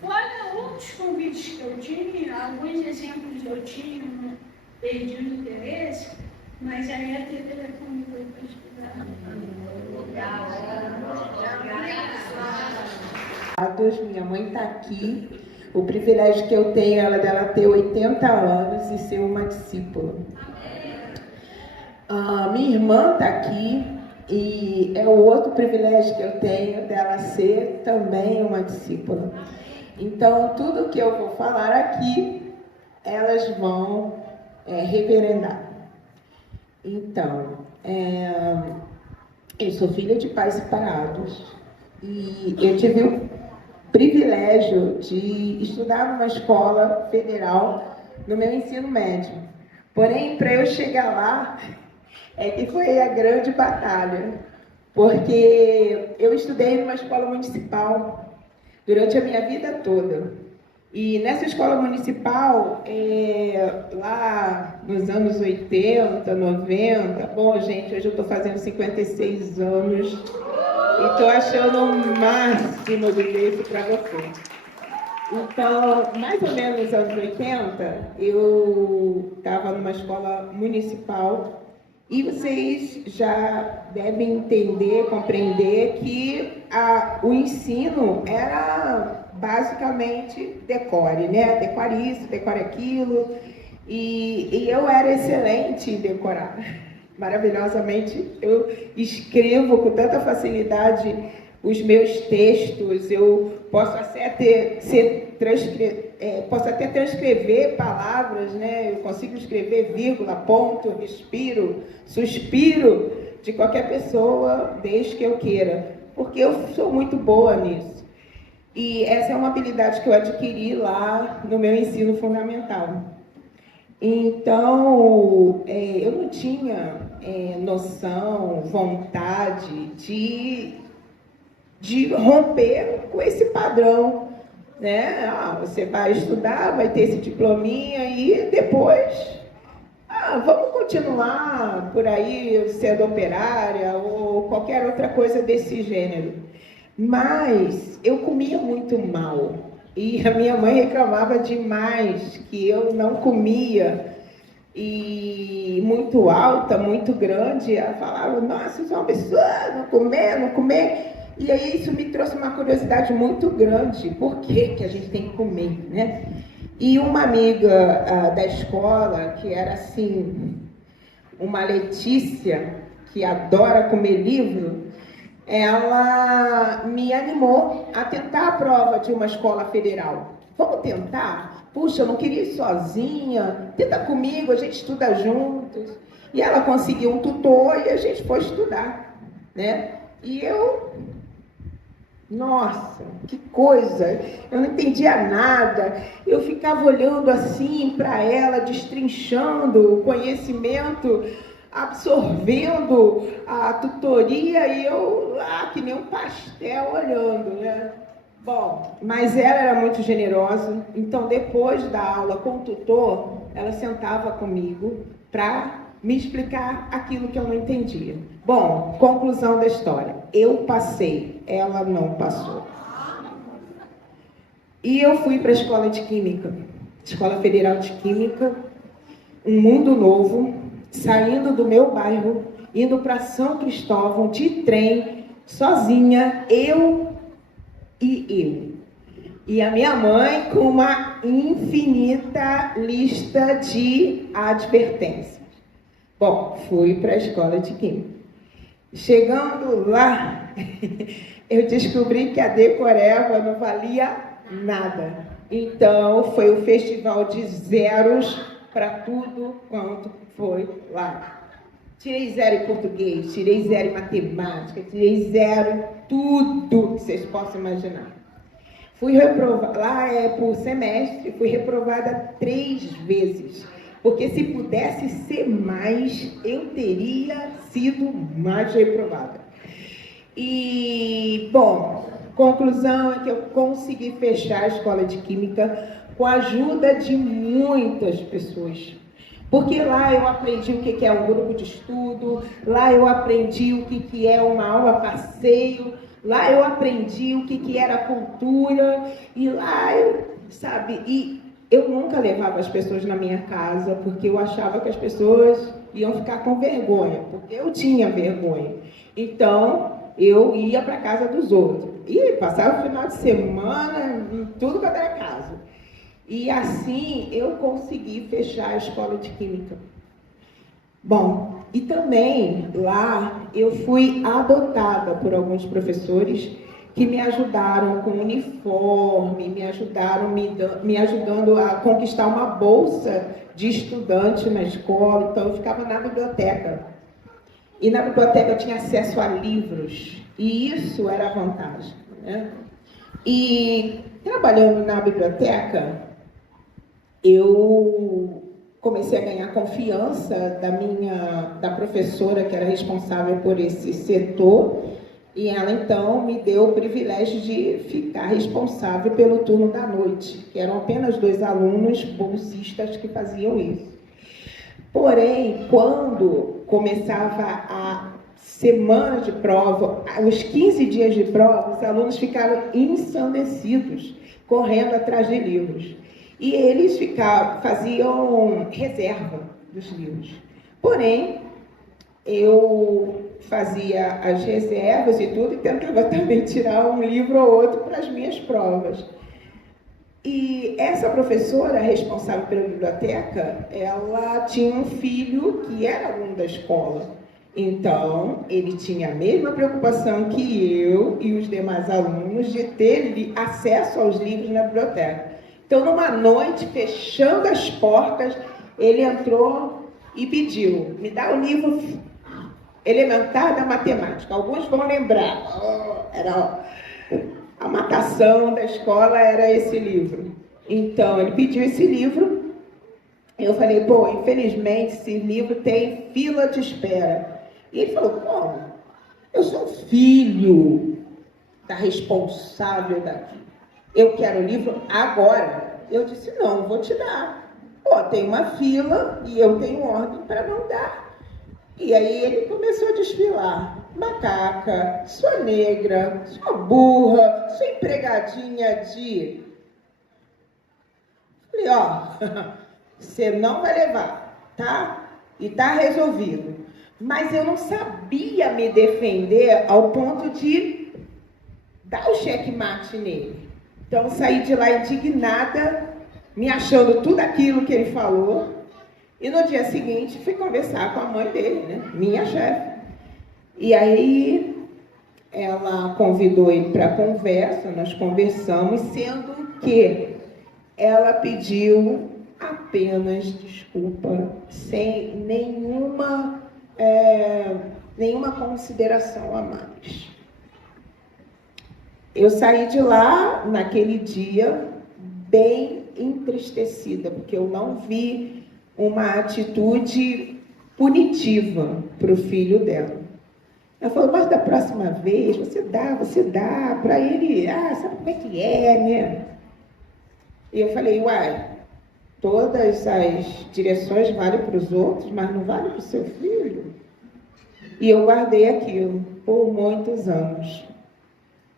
Fora outros convites que eu tinha, alguns exemplos eu tinha, perdi o interesse, mas aí a Tereza convidou para estudar. Minha mãe está aqui. O privilégio que eu tenho é dela ter 80 anos e ser uma discípula. Minha irmã está aqui e é o outro privilégio que eu tenho dela ser também uma discípula. Então, tudo que eu vou falar aqui, elas vão reverendar. Então, eu sou filha de pais separados e eu tive o privilégio de estudar numa escola federal no meu ensino médio. Porém, para eu chegar lá, que foi a grande batalha, porque eu estudei numa escola municipal durante a minha vida toda. E nessa escola municipal, lá nos anos 80, 90, bom, gente, hoje eu estou fazendo 56 anos e estou achando o máximo dizer isso para vocês. Então, mais ou menos nos anos 80, eu estava numa escola municipal e vocês já devem entender, compreender que o ensino era basicamente decore, né? Decore isso, decore aquilo. E eu era excelente em decorar. Maravilhosamente, eu escrevo com tanta facilidade os meus textos, eu posso até transcrever palavras, né? Eu consigo escrever vírgula, ponto, respiro, suspiro de qualquer pessoa, desde que eu queira, porque eu sou muito boa nisso. E essa é uma habilidade que eu adquiri lá no meu ensino fundamental. Então, eu não tinha noção, vontade de romper com esse padrão né? Você vai estudar, vai ter esse diplominha e depois, vamos continuar por aí sendo operária ou qualquer outra coisa desse gênero. Mas eu comia muito mal e a minha mãe reclamava demais que eu não comia. E muito alta, muito grande, ela falava, nossa, isso é uma pessoa, não comer, não comer. E aí isso me trouxe uma curiosidade muito grande, por que a gente tem que comer, né? E uma amiga da escola, que era assim, uma Letícia, que adora comer livro, ela me animou a tentar a prova de uma escola federal. Vamos tentar? Puxa, eu não queria ir sozinha, tenta comigo, a gente estuda juntos. E ela conseguiu um tutor e a gente foi estudar, né? E eu, nossa, que coisa, eu não entendia nada. Eu ficava olhando assim para ela, destrinchando o conhecimento, absorvendo a tutoria e eu lá, que nem um pastel, olhando, né? Bom, mas ela era muito generosa, então depois da aula com o tutor, ela sentava comigo para me explicar aquilo que eu não entendia. Bom, conclusão da história. Eu passei, ela não passou. E eu fui para a escola de Química, Escola Federal de Química, um mundo novo, saindo do meu bairro, indo para São Cristóvão de trem, sozinha, eu. E a minha mãe com uma infinita lista de advertências. Bom, fui para a escola de Química. Chegando lá, eu descobri que a decoreba não valia nada. Então, foi o festival de zeros para tudo quanto foi lá. Tirei 0 em português, tirei 0 em matemática, tirei 0 em tudo que vocês possam imaginar. Fui reprovada, lá por semestre, fui reprovada 3 vezes. Porque se pudesse ser mais, eu teria sido mais reprovada. E, bom, conclusão é que eu consegui fechar a escola de Química com a ajuda de muitas pessoas. Porque lá eu aprendi o que é um grupo de estudo, lá eu aprendi o que é uma aula passeio, lá eu aprendi o que era cultura, e lá eu nunca levava as pessoas na minha casa, porque eu achava que as pessoas iam ficar com vergonha, porque eu tinha vergonha. Então, eu ia para a casa dos outros. E passava o final de semana em tudo quanto era casa. E assim eu consegui fechar a escola de Química. Bom, e também lá eu fui adotada por alguns professores que me ajudaram com uniforme, me ajudaram me ajudando a conquistar uma bolsa de estudante na escola. Então eu ficava na biblioteca. E na biblioteca eu tinha acesso a livros. E isso era a vantagem, né? E trabalhando na biblioteca, eu comecei a ganhar confiança da professora que era responsável por esse setor, e ela então me deu o privilégio de ficar responsável pelo turno da noite, que eram apenas 2 alunos bolsistas que faziam isso. Porém, quando começava a semana de prova, os 15 dias de prova, os alunos ficaram ensandecidos, correndo atrás de livros. E eles faziam reserva dos livros. Porém, eu fazia as reservas e tudo, e tentava também tirar um livro ou outro para as minhas provas. E essa professora, responsável pela biblioteca, ela tinha um filho que era aluno da escola. Então, ele tinha a mesma preocupação que eu e os demais alunos de ter acesso aos livros na biblioteca. Então, numa noite, fechando as portas, ele entrou e pediu: me dá o livro elementar da matemática. Alguns vão lembrar, era a matação da escola, era esse livro. Então, ele pediu esse livro. Eu falei: pô, infelizmente, esse livro tem fila de espera. E ele falou: como? Eu sou filho da responsável daqui. eu quero o livro agora. Eu disse, não, vou te dar. Pô, tem uma fila e eu tenho ordem para não dar. E aí ele começou a desfilar. Macaca, sua negra, sua burra, sua empregadinha de... Falei, ó, você não vai levar, tá? E tá resolvido. Mas eu não sabia me defender ao ponto de dar o checkmate nele. Então eu saí de lá indignada, me achando tudo aquilo que ele falou. E no dia seguinte fui conversar com a mãe dele, né? Minha chefe. E aí ela convidou ele para conversa, nós conversamos, sendo que ela pediu apenas desculpa, sem nenhuma consideração a mais. Eu saí de lá naquele dia bem entristecida, porque eu não vi uma atitude punitiva para o filho dela. Ela falou, mas da próxima vez você dá para ele, sabe como é que é, né? E eu falei, uai, todas as direções valem para os outros, mas não vale para o seu filho? E eu guardei aquilo por muitos anos.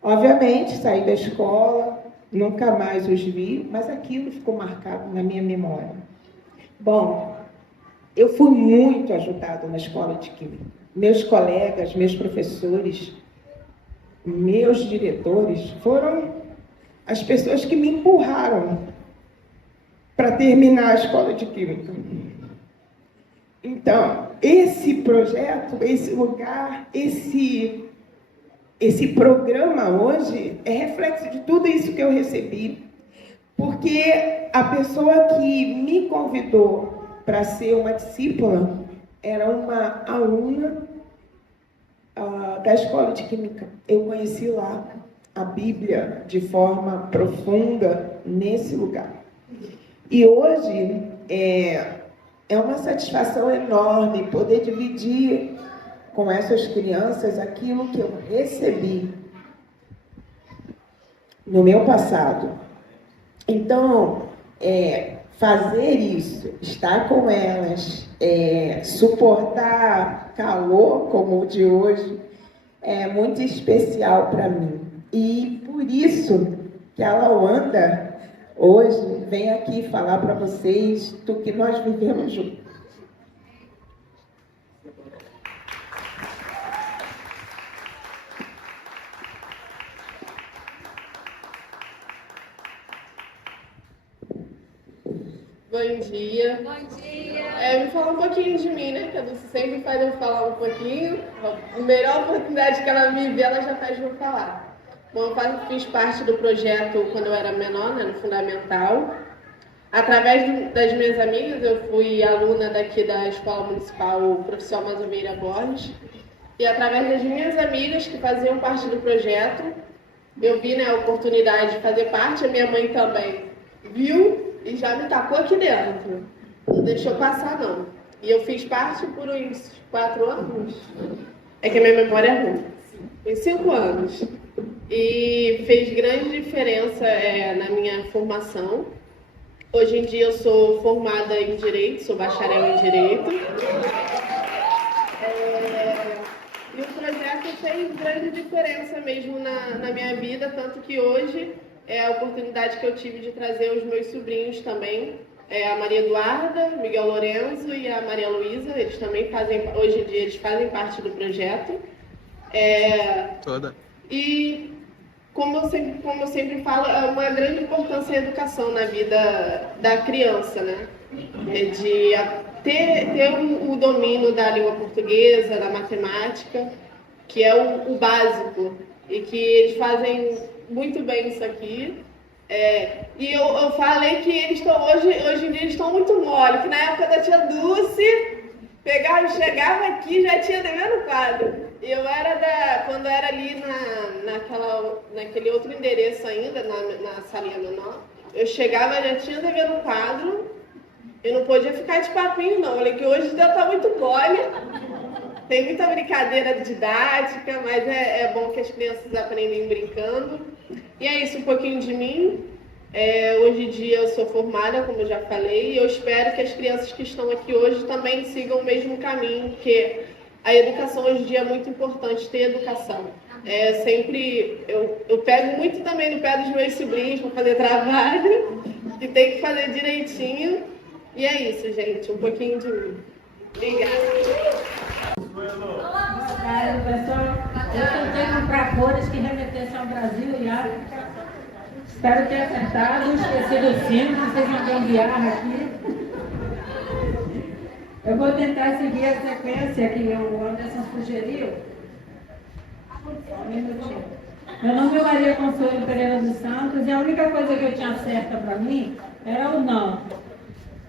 Obviamente, saí da escola, nunca mais os vi, mas aquilo ficou marcado na minha memória. Bom, eu fui muito ajudada na escola de Química. Meus colegas, meus professores, meus diretores foram as pessoas que me empurraram para terminar a escola de Química. Então, esse projeto, esse lugar, esse programa hoje é reflexo de tudo isso que eu recebi, porque a pessoa que me convidou para ser uma discípula era uma aluna da escola de Química. Eu conheci lá a Bíblia de forma profunda nesse lugar. E hoje é uma satisfação enorme poder dividir com essas crianças aquilo que eu recebi no meu passado. Então, fazer isso, estar com elas, suportar calor como o de hoje, é muito especial para mim. E por isso que a Lawanda hoje vem aqui falar para vocês do que nós vivemos juntos. Bom dia. Bom dia. Me fala um pouquinho de mim, né? Que a Dulce sempre faz eu falar um pouquinho. A melhor oportunidade que ela me vê, ela já faz eu falar. Bom, eu fiz parte do projeto quando eu era menor, né, no Fundamental. Através das minhas amigas, eu fui aluna daqui da Escola Municipal Professor Mazomeira Borges. E através das minhas amigas que faziam parte do projeto, eu vi, né, a oportunidade de fazer parte. A minha mãe também viu e já me tacou aqui dentro. Não deixou passar, não. E eu fiz parte por uns 4 anos. É que a minha memória é ruim. Uns 5 anos. E fez grande diferença na minha formação. Hoje em dia eu sou formada em Direito, sou bacharel em Direito. E o projeto fez grande diferença mesmo na minha vida, tanto que hoje é a oportunidade que eu tive de trazer os meus sobrinhos também, a Maria Eduarda, Miguel Lorenzo e a Maria Luísa. Eles também hoje em dia eles fazem parte do projeto. Toda. E como eu sempre falo, é uma grande importância a educação na vida da criança, né? De ter o domínio da língua portuguesa, da matemática, que é o básico, e que eles fazem muito bem isso aqui. E eu falei que eles estão hoje em dia eles estão muito mole, que na época da tia Dulce, chegava aqui já tinha dever no quadro. Eu era quando era ali naquele outro endereço ainda, na salinha menor, eu chegava, já tinha dever no quadro, eu não podia ficar de papinho não, eu falei que hoje já tá muito mole, tem muita brincadeira didática, mas é bom que as crianças aprendem brincando. E é isso, um pouquinho de mim. Hoje em dia eu sou formada, como eu já falei, e eu espero que as crianças que estão aqui hoje também sigam o mesmo caminho, porque a educação hoje em dia é muito importante, ter educação. Eu pego muito também no pé dos meus sobrinhos para fazer trabalho, que tem que fazer direitinho. E é isso, gente, um pouquinho de mim. Obrigada. Boa tarde, pessoal. Eu tentei comprar cores que remetessem ao Brasil e África. Espero ter acertado, esqueci do sino, vocês vão gambiarra aqui. Eu vou tentar seguir a sequência que o Anderson sugeriu. Só um minutinho. Meu nome é Maria Consuelo Pereira dos Santos e a única coisa que eu tinha certa para mim era o não.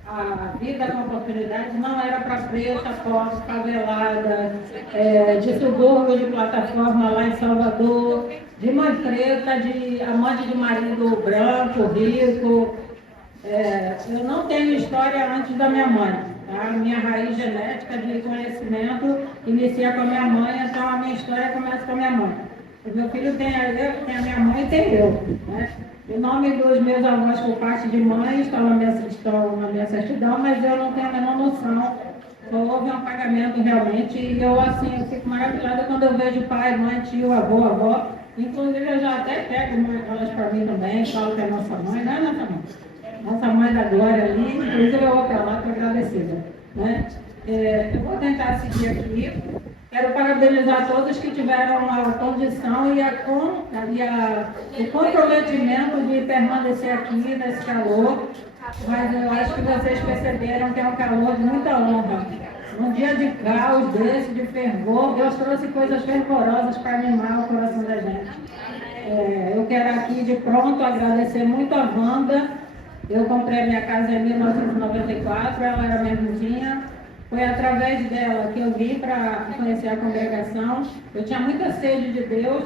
A vida com oportunidade não era para preta, pobre, favelada, de subúrbio, de plataforma lá em Salvador, de mãe preta, de amante de marido branco, rico. Eu não tenho história antes da minha mãe. Tá? A minha raiz genética de conhecimento inicia com a minha mãe, então a minha história começa com a minha mãe. O meu filho tem a minha mãe e tem eu. Né? O nome dos meus avós por parte de mãe estão na minha certidão, mas eu não tenho a menor noção. Houve um apagamento realmente e eu fico maravilhada quando eu vejo pai, mãe, tio, avó. Inclusive eu já até pego elas para mim também, falo que é nossa mãe, não é nossa mãe. Nossa mãe da Glória ali, inclusive eu vou para lá, estou agradecida. Né? Eu vou tentar seguir aqui. Quero parabenizar todos que tiveram a condição e o comprometimento de permanecer aqui nesse calor, mas eu acho que vocês perceberam que é um calor de muita honra. Um dia de caos desse, de fervor, Deus trouxe coisas fervorosas para animar o coração da gente. Eu quero aqui de pronto agradecer muito a Wanda. Eu comprei minha casa em 1994, ela era minha vizinha. Foi através dela que eu vim para conhecer a congregação. Eu tinha muita sede de Deus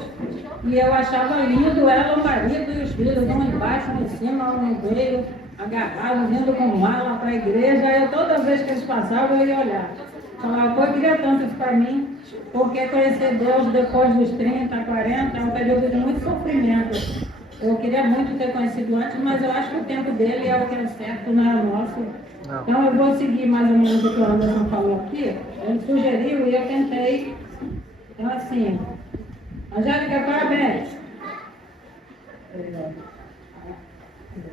e eu achava lindo ela, o marido e os filhos, um embaixo, um em cima, um no meio, agarrados, indo com mala para a igreja. Toda vez que eles passavam, eu ia olhar. Falava, pô, eu queria tanto isso para mim, porque conhecer Deus depois dos 30, 40 é um período de muito sofrimento. Eu queria muito ter conhecido antes, mas eu acho que o tempo dele é o que é certo, não é o nosso. Não. Então eu vou seguir mais ou menos o que o Anderson falou aqui. Ele sugeriu e eu tentei. Então assim, Angélica, parabéns.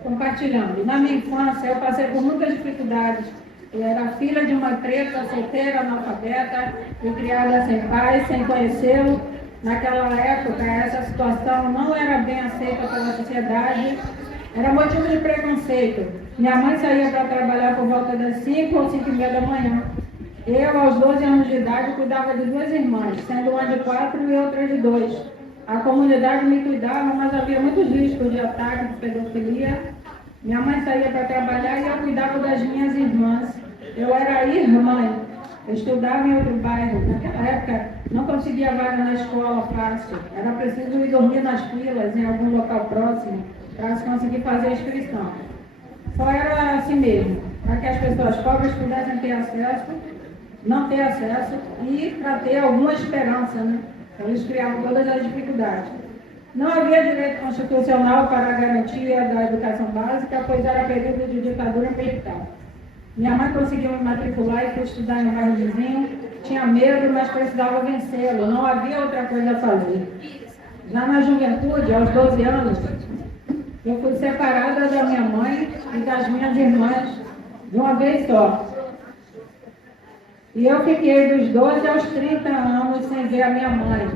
Compartilhando. Na minha infância eu passei por muitas dificuldades. Eu era filha de uma preta, solteira, analfabeta, e criada sem pai, sem conhecê-lo. Naquela época, essa situação não era bem aceita pela sociedade, era motivo de preconceito. Minha mãe saía para trabalhar por volta das 5 ou 5:30 da manhã. Eu, aos 12 anos de idade, cuidava de 2 irmãs, sendo uma de 4 e outra de 2. A comunidade me cuidava, mas havia muitos riscos de ataque, de pedofilia. Minha mãe saía para trabalhar e eu cuidava das minhas irmãs. Eu era irmã. Eu estudava em outro bairro. Naquela época, não conseguia vaga na escola fácil. Era preciso ir dormir nas filas, em algum local próximo, para se conseguir fazer a inscrição. Só era assim mesmo, para que as pessoas pobres pudessem ter acesso, não ter acesso, e para ter alguma esperança, né? Eles criavam todas as dificuldades. Não havia direito constitucional para a garantia da educação básica, pois era período de ditadura militar. Minha mãe conseguiu me matricular e fui estudar em um bairro vizinho. Tinha medo, mas precisava vencê-lo. Não havia outra coisa a fazer. Já na juventude, aos 12 anos, eu fui separada da minha mãe e das minhas irmãs de uma vez só. E eu fiquei dos 12 aos 30 anos sem ver a minha mãe.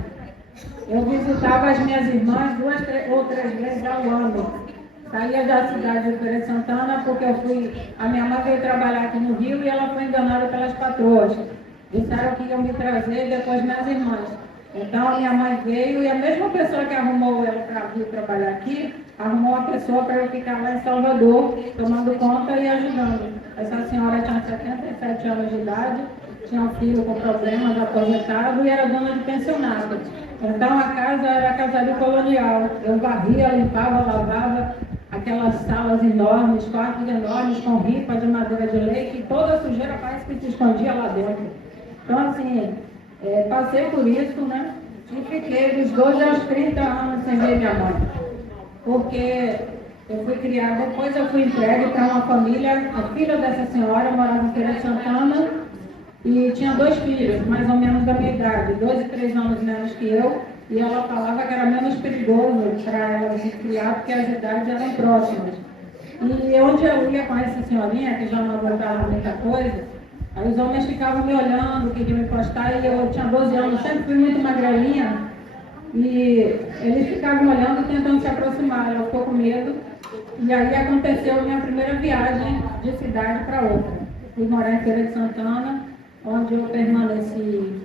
Eu visitava as minhas irmãs 2 ou 3 vezes ao ano. Saía da cidade de Feira de Santana porque a minha mãe veio trabalhar aqui no Rio e ela foi enganada pelas patroas. Disseram que iam me trazer e depois minhas irmãs. Então a minha mãe veio e a mesma pessoa que arrumou ela para vir trabalhar aqui, arrumou uma pessoa para eu ficar lá em Salvador, tomando conta e ajudando. Essa senhora tinha 77 anos de idade, tinha um filho com problemas, aposentado, e era dona de pensionato. Então a casa era a casaria colonial. Eu varria, limpava, lavava aquelas salas enormes, quartos enormes, com ripa de madeira de leite, e toda a sujeira parece que se escondia lá dentro. Então assim, passei por isso, né? E fiquei dos 12 aos 30 anos sem ver minha mãe. porque eu fui criada, depois eu fui entregue para uma família, a filha dessa senhora morava em Feira de Santana e tinha 2 filhos, mais ou menos da minha idade, 2 e 3 anos menos que eu, e ela falava que era menos perigoso para ela se criar porque as idades eram próximas. E onde eu ia com essa senhorinha, que já não aguentava muita coisa, aí os homens ficavam me olhando, queriam me encostar, e eu tinha 12 anos, sempre fui muito magrelinha, e eles ficavam me olhando tentando se aproximar, eu ficou com medo, e aí aconteceu a minha primeira viagem de cidade para outra. Fui morar em Feira de Santana, onde eu permaneci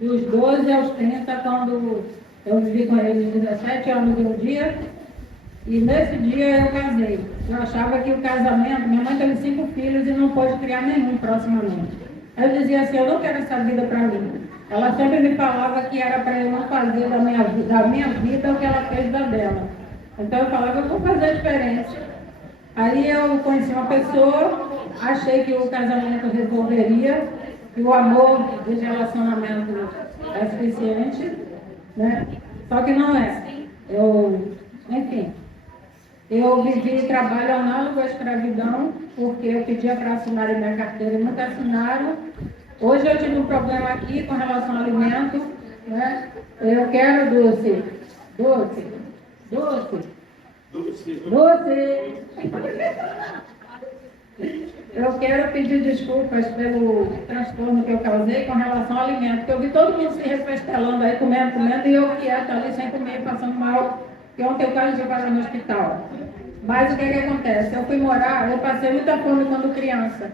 dos 12 aos 30, quando eu vivi com eles 17 anos de um dia, e nesse dia eu casei. Eu achava que o casamento, minha mãe teve 5 filhos e não pôde criar nenhum proximamente. Eu dizia assim, eu não quero essa vida para mim. Ela sempre me falava que era para eu não fazer da minha vida o que ela fez da dela. Então eu falava, eu vou fazer a diferença. Aí eu conheci uma pessoa, achei que o casamento resolveria, que o amor de relacionamento é suficiente, né? Só que não é. Enfim, eu vivi trabalho análogo à escravidão, porque eu pedia para assinarem minha carteira e nunca assinaram. Hoje eu tive um problema aqui com relação ao alimento, né? Eu quero doce. Eu quero pedir desculpas pelo transtorno que eu causei com relação ao alimento, porque eu vi todo mundo se refestelando aí, comendo, e eu quieta ali sem comer, passando mal, que ontem eu quase levar no hospital. Mas o que acontece? Eu fui morar, eu passei muita fome quando criança.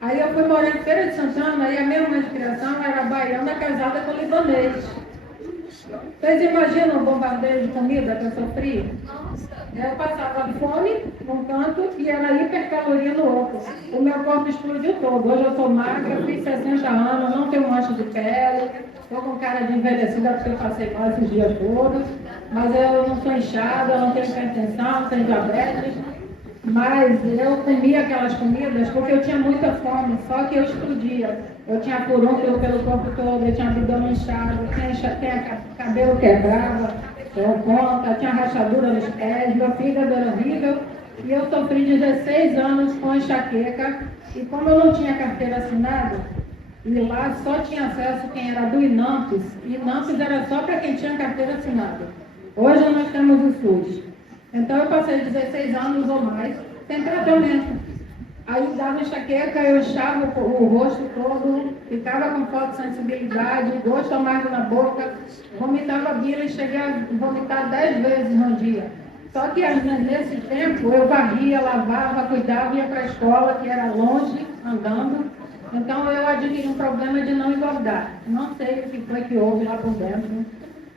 Aí eu fui morar em Feira de Santana e a minha mãe de criação era baiana casada com libanês. Vocês imaginam o bombardeio de comida que eu sofri? Eu passava fome num canto e era hipercaloria no outro. O meu corpo explodiu todo. Hoje eu sou magra, fiz 60 anos, não tenho mancha de pele, estou com cara de envelhecida porque eu passei mal esses dias todos. Mas eu não sou inchada, eu não tenho hipertensão, não tenho diabetes. Mas eu comia aquelas comidas porque eu tinha muita fome, só que eu explodia. Eu tinha furúnculo pelo corpo todo, eu tinha abdômen inchado, tinha cabelo quebrava, ponta, tinha rachadura nos pés, meu fígado era horrível. E eu sofri 16 anos com enxaqueca. E como eu não tinha carteira assinada, e lá só tinha acesso quem era do INAMPS, e INAMPS era só para quem tinha carteira assinada. Hoje nós temos o SUS. Então eu passei 16 anos ou mais sem tratamento. Aí dava enxaqueca, eu inchava o rosto todo, ficava com fotossensibilidade, gosto amargo na boca, vomitava bila e cheguei a vomitar 10 vezes no dia. Só que nesse tempo eu varria, lavava, cuidava, ia para a escola, que era longe, andando. Então eu adquiri um problema de não engordar. Não sei o que foi que houve lá por dentro,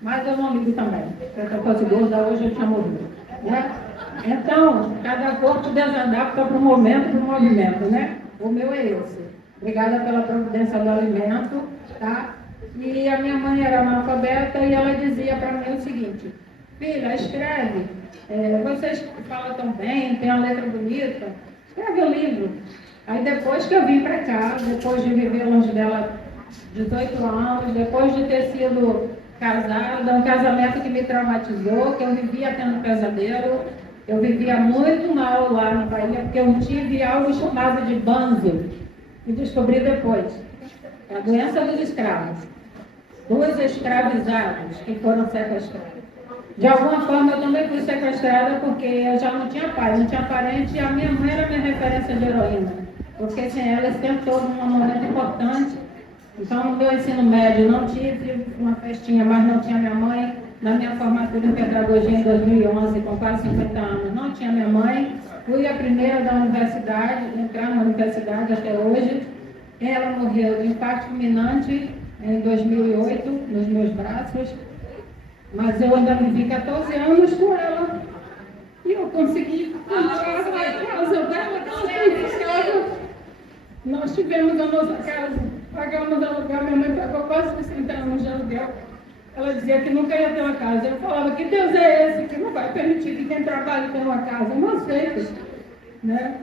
mas eu não ligo também. Se eu fosse gorda, hoje eu tinha morrido. Né? Então, cada corpo desadapta para o momento do movimento, né? O meu é esse. Obrigada pela providência do alimento, tá? E a minha mãe era analfabeta e ela dizia para mim o seguinte: filha, escreve. Vocês falam tão bem, tem uma letra bonita, escreve um livro. Aí depois que eu vim para cá, depois de viver longe dela 18 anos, depois de ter sido casada, um casamento que me traumatizou, que eu vivia tendo pesadelo, eu vivia muito mal lá na Bahia, porque eu tive algo chamado de banzo, e descobri depois, a doença dos escravos. 2 escravizados que foram sequestrados. De alguma forma eu também fui sequestrada, porque eu já não tinha pai, não tinha parente, e a minha mãe era minha referência de heroína, porque sem ela esse tempo todo num momento importante. Então, no meu ensino médio, não tive uma festinha, mas não tinha minha mãe. Na minha formatura em pedagogia em 2011, com quase 50 anos, não tinha minha mãe. Fui a primeira da universidade, entrar na universidade até hoje. Ela morreu de infarto fulminante em 2008, nos meus braços. Mas eu ainda vivi 14 anos com ela. E eu consegui comprar a casa dela, que ela tem. Nós tivemos a nossa casa. Pagamos aluguel, minha mãe pagou quase 60 anos de aluguel. Ela dizia que nunca ia ter uma casa. Eu falava, que Deus é esse que não vai permitir que quem trabalhe tenha uma casa? Eu não aceito. Né?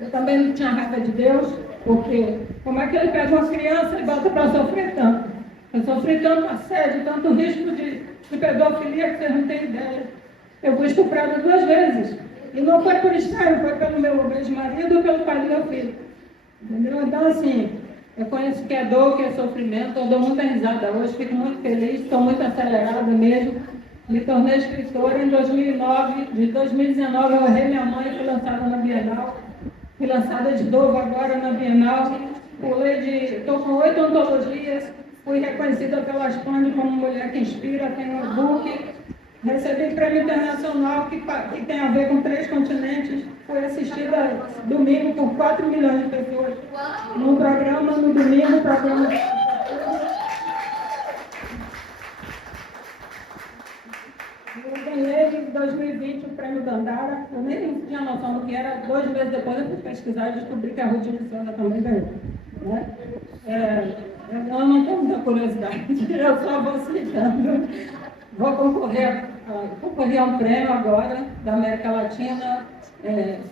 Eu também não tinha raiva de Deus, porque como é que ele pega uma criança e bota para sofrer tanto? Eu sofri tanto assédio, tanto risco de de pedofilia que vocês não têm ideia. Eu fui estuprada 2 vezes. E não foi por estranho, foi pelo meu ex-marido ou pelo pai do meu filho. Entendeu? Então, assim, eu conheço que é dor, que é sofrimento, eu dou muita risada hoje, fico muito feliz, estou muito acelerada mesmo. Me tornei escritora em 2009, de 2019 eu errei minha mãe, fui lançada na Bienal, fui lançada de novo agora na Bienal, estou com 8 antologias, fui reconhecida pela Aspande como mulher que inspira, tenho um book, recebi prêmio internacional que tem a ver com 3 continentes, fui assistida domingo por 4 milhões de pessoas, num programa, no domingo, programa... Eu ganhei em 2020 o prêmio Dandara, eu nem tinha noção do que era, 2 meses depois eu fui pesquisar e descobri que a Ruth Luciana também ganhou. Né? Eu não tenho muita curiosidade, eu só vou citando. Vou concorrer a um prêmio agora da América Latina,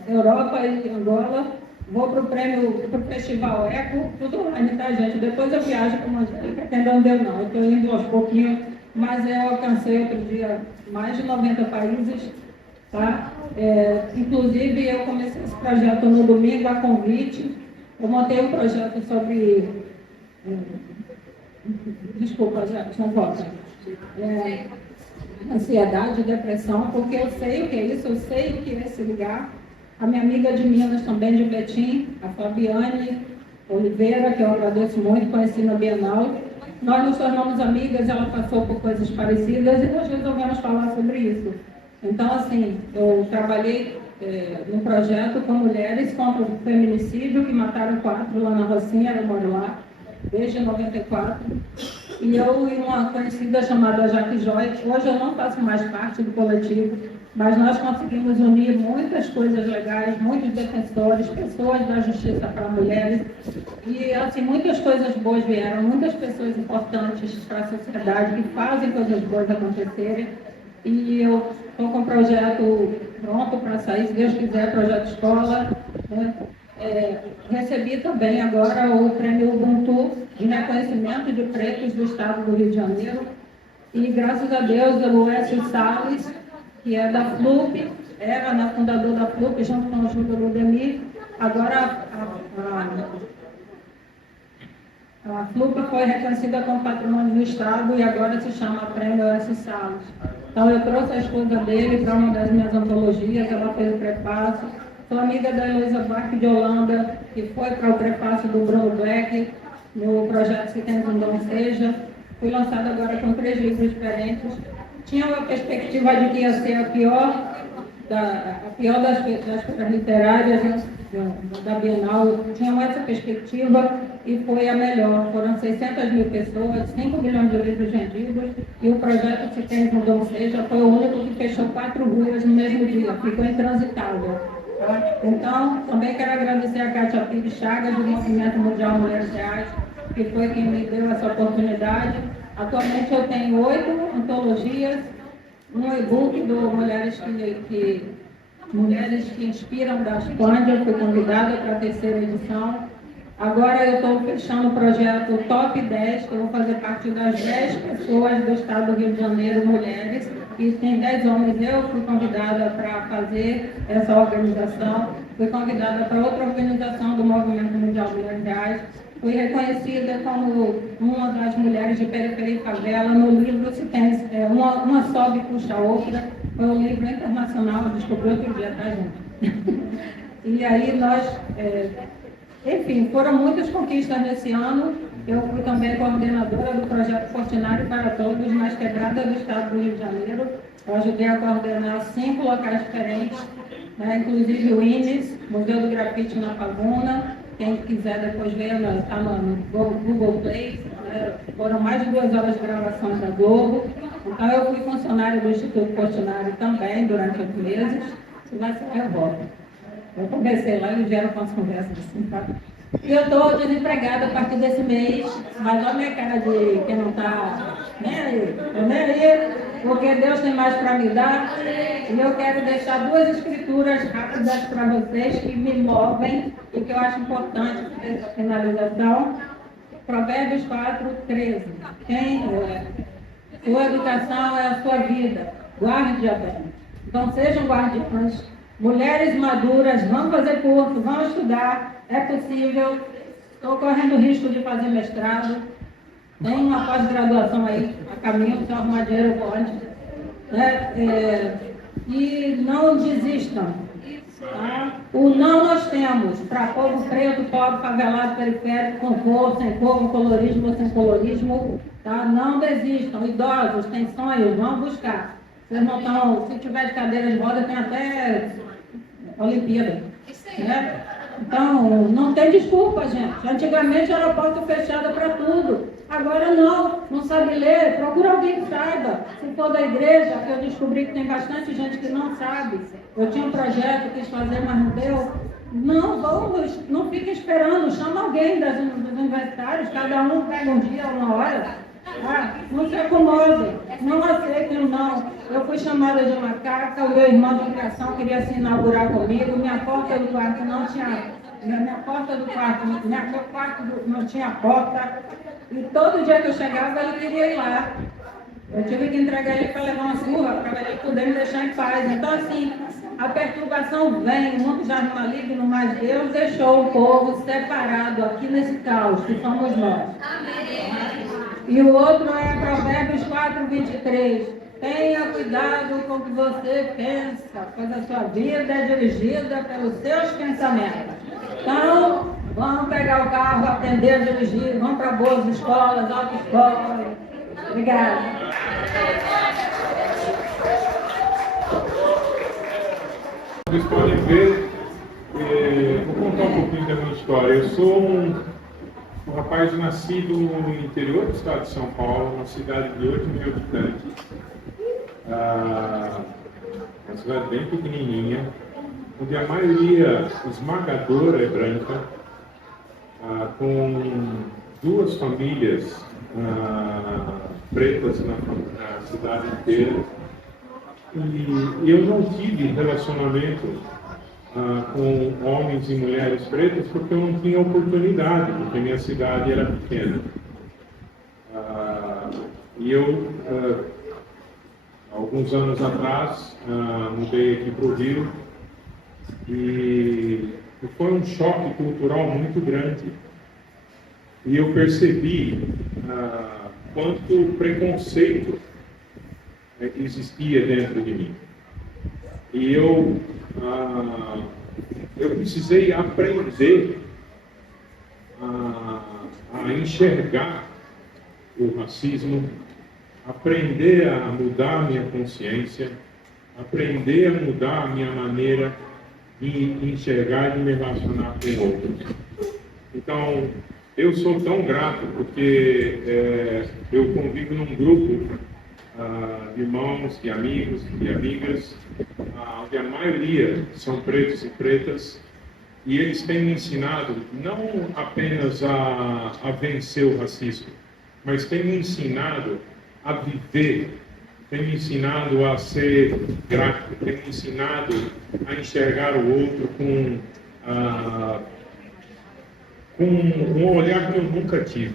Europa e Angola. Vou para o prêmio, para o Festival Eco, tudo online, tá, gente? Depois eu viajo para uma Angélica, que ainda não deu não, eu estou indo aos pouquinhos, mas eu alcancei outro dia mais de 90 países, tá? Inclusive eu comecei esse projeto no domingo, a convite. Eu montei um projeto sobre... Desculpa, já não volta. Ansiedade, depressão, porque eu sei o que é isso, eu sei o que é esse lugar. A minha amiga de Minas também, de Betim, a Fabiane Oliveira, que eu agradeço muito, conheci na Bienal. Nós nos tornamos amigas, ela passou por coisas parecidas e nós resolvemos falar sobre isso. Então, assim, eu trabalhei num projeto com mulheres contra o feminicídio, que mataram 4 lá na Rocinha, eu moro lá, desde 94. E eu e uma conhecida chamada Jaque Joy, hoje eu não faço mais parte do coletivo, mas nós conseguimos unir muitas coisas legais, muitos defensores, pessoas da justiça para mulheres, e assim, muitas coisas boas vieram, muitas pessoas importantes para a sociedade que fazem coisas boas acontecerem, e eu estou com o projeto pronto para sair, se Deus quiser, projeto escola, né? Recebi também agora o prêmio Ubuntu de reconhecimento de pretos do estado do Rio de Janeiro, e graças a Deus o Écio Salles, que é da FLUP, era fundador da FLUP, junto com o Júlio Ludemir. Agora a FLUP foi reconhecida como patrimônio do Estado e agora se chama Prêmio Écio Salles. Então eu trouxe a esposa dele para uma das minhas antologias, ela fez o prefácio. Sou amiga da Heloísa Bach de Holanda, que foi para o prefácio do Bruno Black, no projeto Se Tens um Dom Seja. Fui lançada agora com 3 livros diferentes. Tinha uma perspectiva de que ia ser a pior das feiras literárias, né, da Bienal. Tinha essa perspectiva e foi a melhor. Foram 600 mil pessoas, 5 milhões de livros vendidos, e o projeto Se Tens um Dom Seja foi o único que fechou 4 ruas no mesmo dia, ficou intransitável. Tá? Então, também quero agradecer a Kátia Pires Chagas, do Movimento Mundial Mulheres Reais, que foi quem me deu essa oportunidade. Atualmente eu tenho 8 antologias, um e-book do Mulheres que Inspiram da Aspande, eu fui convidada para a 3ª edição. Agora eu estou fechando o projeto Top 10, que eu vou fazer parte das 10 pessoas do estado do Rio de Janeiro, mulheres, e tem 10 homens. Eu fui convidada para fazer essa organização, fui convidada para outra organização do Movimento Mundial Mulheres Reais. Fui reconhecida como uma das mulheres de periferia e favela no livro Se Tens, uma sobe e puxa a outra. Foi um livro internacional, descobri outro dia, tá, gente? E aí nós, enfim, foram muitas conquistas nesse ano. Eu fui também coordenadora do projeto Fortinário para Todos, nas quebradas do estado do Rio de Janeiro. Eu ajudei a coordenar 5 locais diferentes, né, inclusive o INES, Museu do Grafite na Pavuna. Quem quiser depois ver, está no Google Play, né? Foram mais de 2 horas de gravações da Globo. Então eu fui funcionária do Instituto Fortinário também durante 8 meses. Se vai ser, eu volto. Eu conversei lá e vieram com as conversas assim, tá? E eu estou desempregada a partir desse mês, mas olha a minha cara de quem não está nem aí, porque Deus tem mais para me dar. E eu quero deixar 2 escrituras rápidas para vocês que me movem e que eu acho importante essa finalização. Provérbios 4, 13. Sua educação é a sua vida. Guarde-a bem. Então, sejam guardiãs. Mulheres maduras, vão fazer curso, vão estudar. É possível. Estou correndo risco de fazer mestrado. Tem uma pós-graduação aí, a caminho, se arrumar dinheiro, eu vou antes. E não desistam. Tá? O não nós temos para povo preto, pobre, favelado, periférico, com cor, sem cor, com colorismo ou sem colorismo. Tá? Não desistam. Idosos, têm sonhos, vão buscar. Vocês não estão, se tiver de cadeira de roda, tem até Olimpíada. Né? Então, não tem desculpa, gente. Antigamente era porta fechada para tudo. Agora não sabe ler, procura alguém que saiba. Se for da igreja, que eu descobri que tem bastante gente que não sabe. Eu tinha um projeto, quis fazer, mas não deu. Não fiquem esperando, chama alguém dos universitários, cada um pega um dia, uma hora. Não se acomodem, não aceitem o não. Eu fui chamada de macaca, o meu irmão de criação queria se inaugurar comigo, minha porta do quarto não tinha. Meu quarto não tinha porta. E todo dia que eu chegava, ele queria ir lá. Eu tive que entregar ele para levar uma surra, para ele poder me deixar em paz. Então, assim, a perturbação vem, o mundo já não é maligno, mas Deus deixou o povo separado aqui nesse caos, que somos nós. E o outro é Provérbios 4:23. Tenha cuidado com o que você pensa, pois a sua vida é dirigida pelos seus pensamentos. Então, vamos pegar o carro, aprender a dirigir, vamos para boas escolas, autoescolas. Obrigada. Vocês podem ver, vou contar um pouquinho da minha história. Eu sou um rapaz nascido no interior do estado de São Paulo, uma cidade de 8 mil habitantes. Uma cidade bem pequenininha, onde a maioria esmagadora é branca, com duas famílias pretas na cidade inteira. E eu não tive relacionamento com homens e mulheres pretas porque eu não tinha oportunidade, porque minha cidade era pequena. E eu, alguns anos atrás, mudei aqui para o Rio e foi um choque cultural muito grande. E eu percebi quanto preconceito existia dentro de mim. E eu precisei aprender a enxergar o racismo, aprender a mudar a minha consciência, aprender a mudar a minha maneira de enxergar e de me relacionar com outros. Então, eu sou tão grato porque eu convivo num grupo de irmãos, de amigos, de amigas, onde a maioria são pretos e pretas, e eles têm me ensinado não apenas a vencer o racismo, mas têm me ensinado a viver, têm me ensinado a ser grato, têm me ensinado a enxergar o outro com um olhar que eu nunca tive.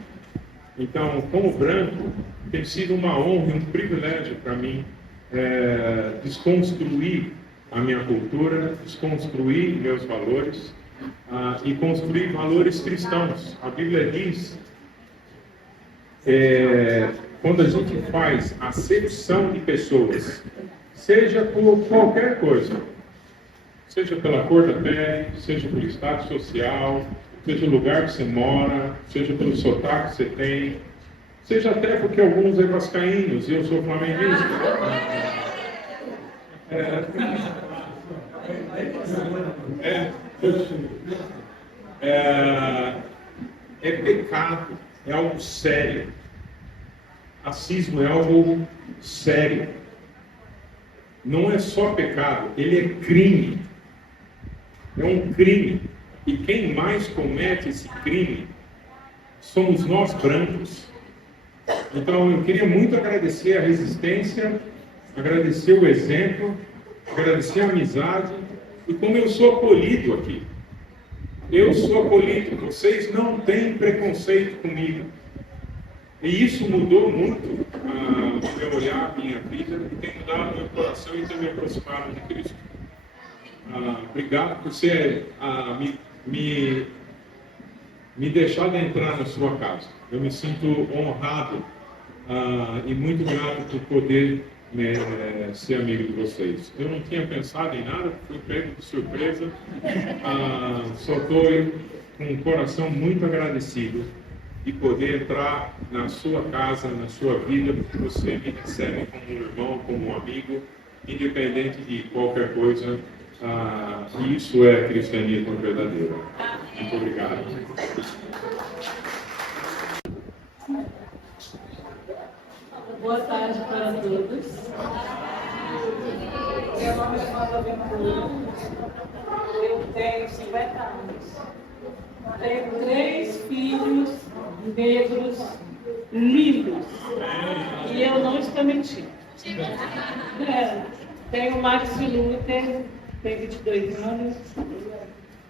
Então, como branco, tem sido uma honra e um privilégio para mim desconstruir a minha cultura, desconstruir meus valores e construir valores cristãos. A Bíblia diz, quando a gente faz acepção de pessoas, seja por qualquer coisa, seja pela cor da pele, seja pelo estado social, seja o lugar que você mora, seja pelo sotaque que você tem, seja até porque alguns é vascaínos e eu sou flamenguista. É pecado, é algo sério. Racismo é algo sério. Não é só pecado, ele é crime. É um crime. E quem mais comete esse crime somos nós brancos. Então eu queria muito agradecer a resistência, agradecer o exemplo, agradecer a amizade e como eu sou acolhido aqui. Eu sou acolhido, vocês não têm preconceito comigo. E isso mudou muito o meu olhar, a minha vida, e tem mudado meu coração e tem me aproximado de Cristo. Obrigado por você me deixar de entrar na sua casa. Eu me sinto honrado e muito grato por poder ser amigo de vocês. Eu não tinha pensado em nada, fui pego de surpresa. Só estou com um coração muito agradecido de poder entrar na sua casa, na sua vida, porque você me recebe como um irmão, como um amigo, independente de qualquer coisa. Isso é cristianismo verdadeiro. Muito obrigado. Boa tarde para todos. Meu nome é Rosa Ventura. Eu tenho 50 anos. Tenho 3 filhos negros lindos. E eu não estou mentindo. Tenho o Max Luther, tem 22 anos.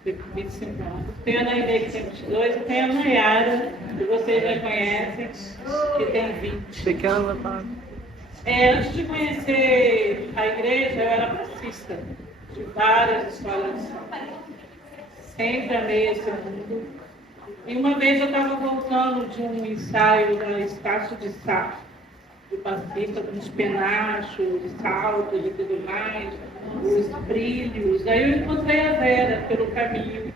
Tenho 25 anos. Tenho a Naide, que tem 22. E tenho a Nayara, que vocês já conhecem, que tem 20. Antes de conhecer a igreja, eu era passista de várias escolas de samba. Sempre amei esse mundo. E uma vez eu estava voltando de um ensaio da Estácio de Sá, de passista, com os penachos, saltos e tudo mais, os brilhos. Aí eu encontrei a Vera pelo caminho,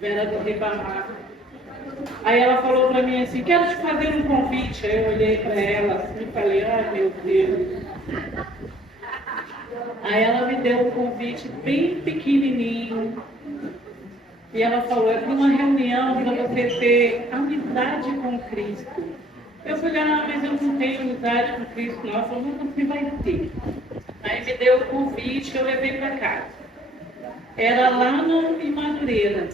Vera do Ribamar. Aí ela falou para mim assim, quero te fazer um convite. Aí eu olhei para ela assim, e falei, ai meu Deus. Aí ela me deu um convite bem pequenininho. E ela falou, é para uma reunião para você ter amizade com Cristo. Eu falei, mas eu não tenho amizade com Cristo não. Ela falou, não, você vai ter. Aí me deu o convite, eu levei para casa. Era lá em Madureira.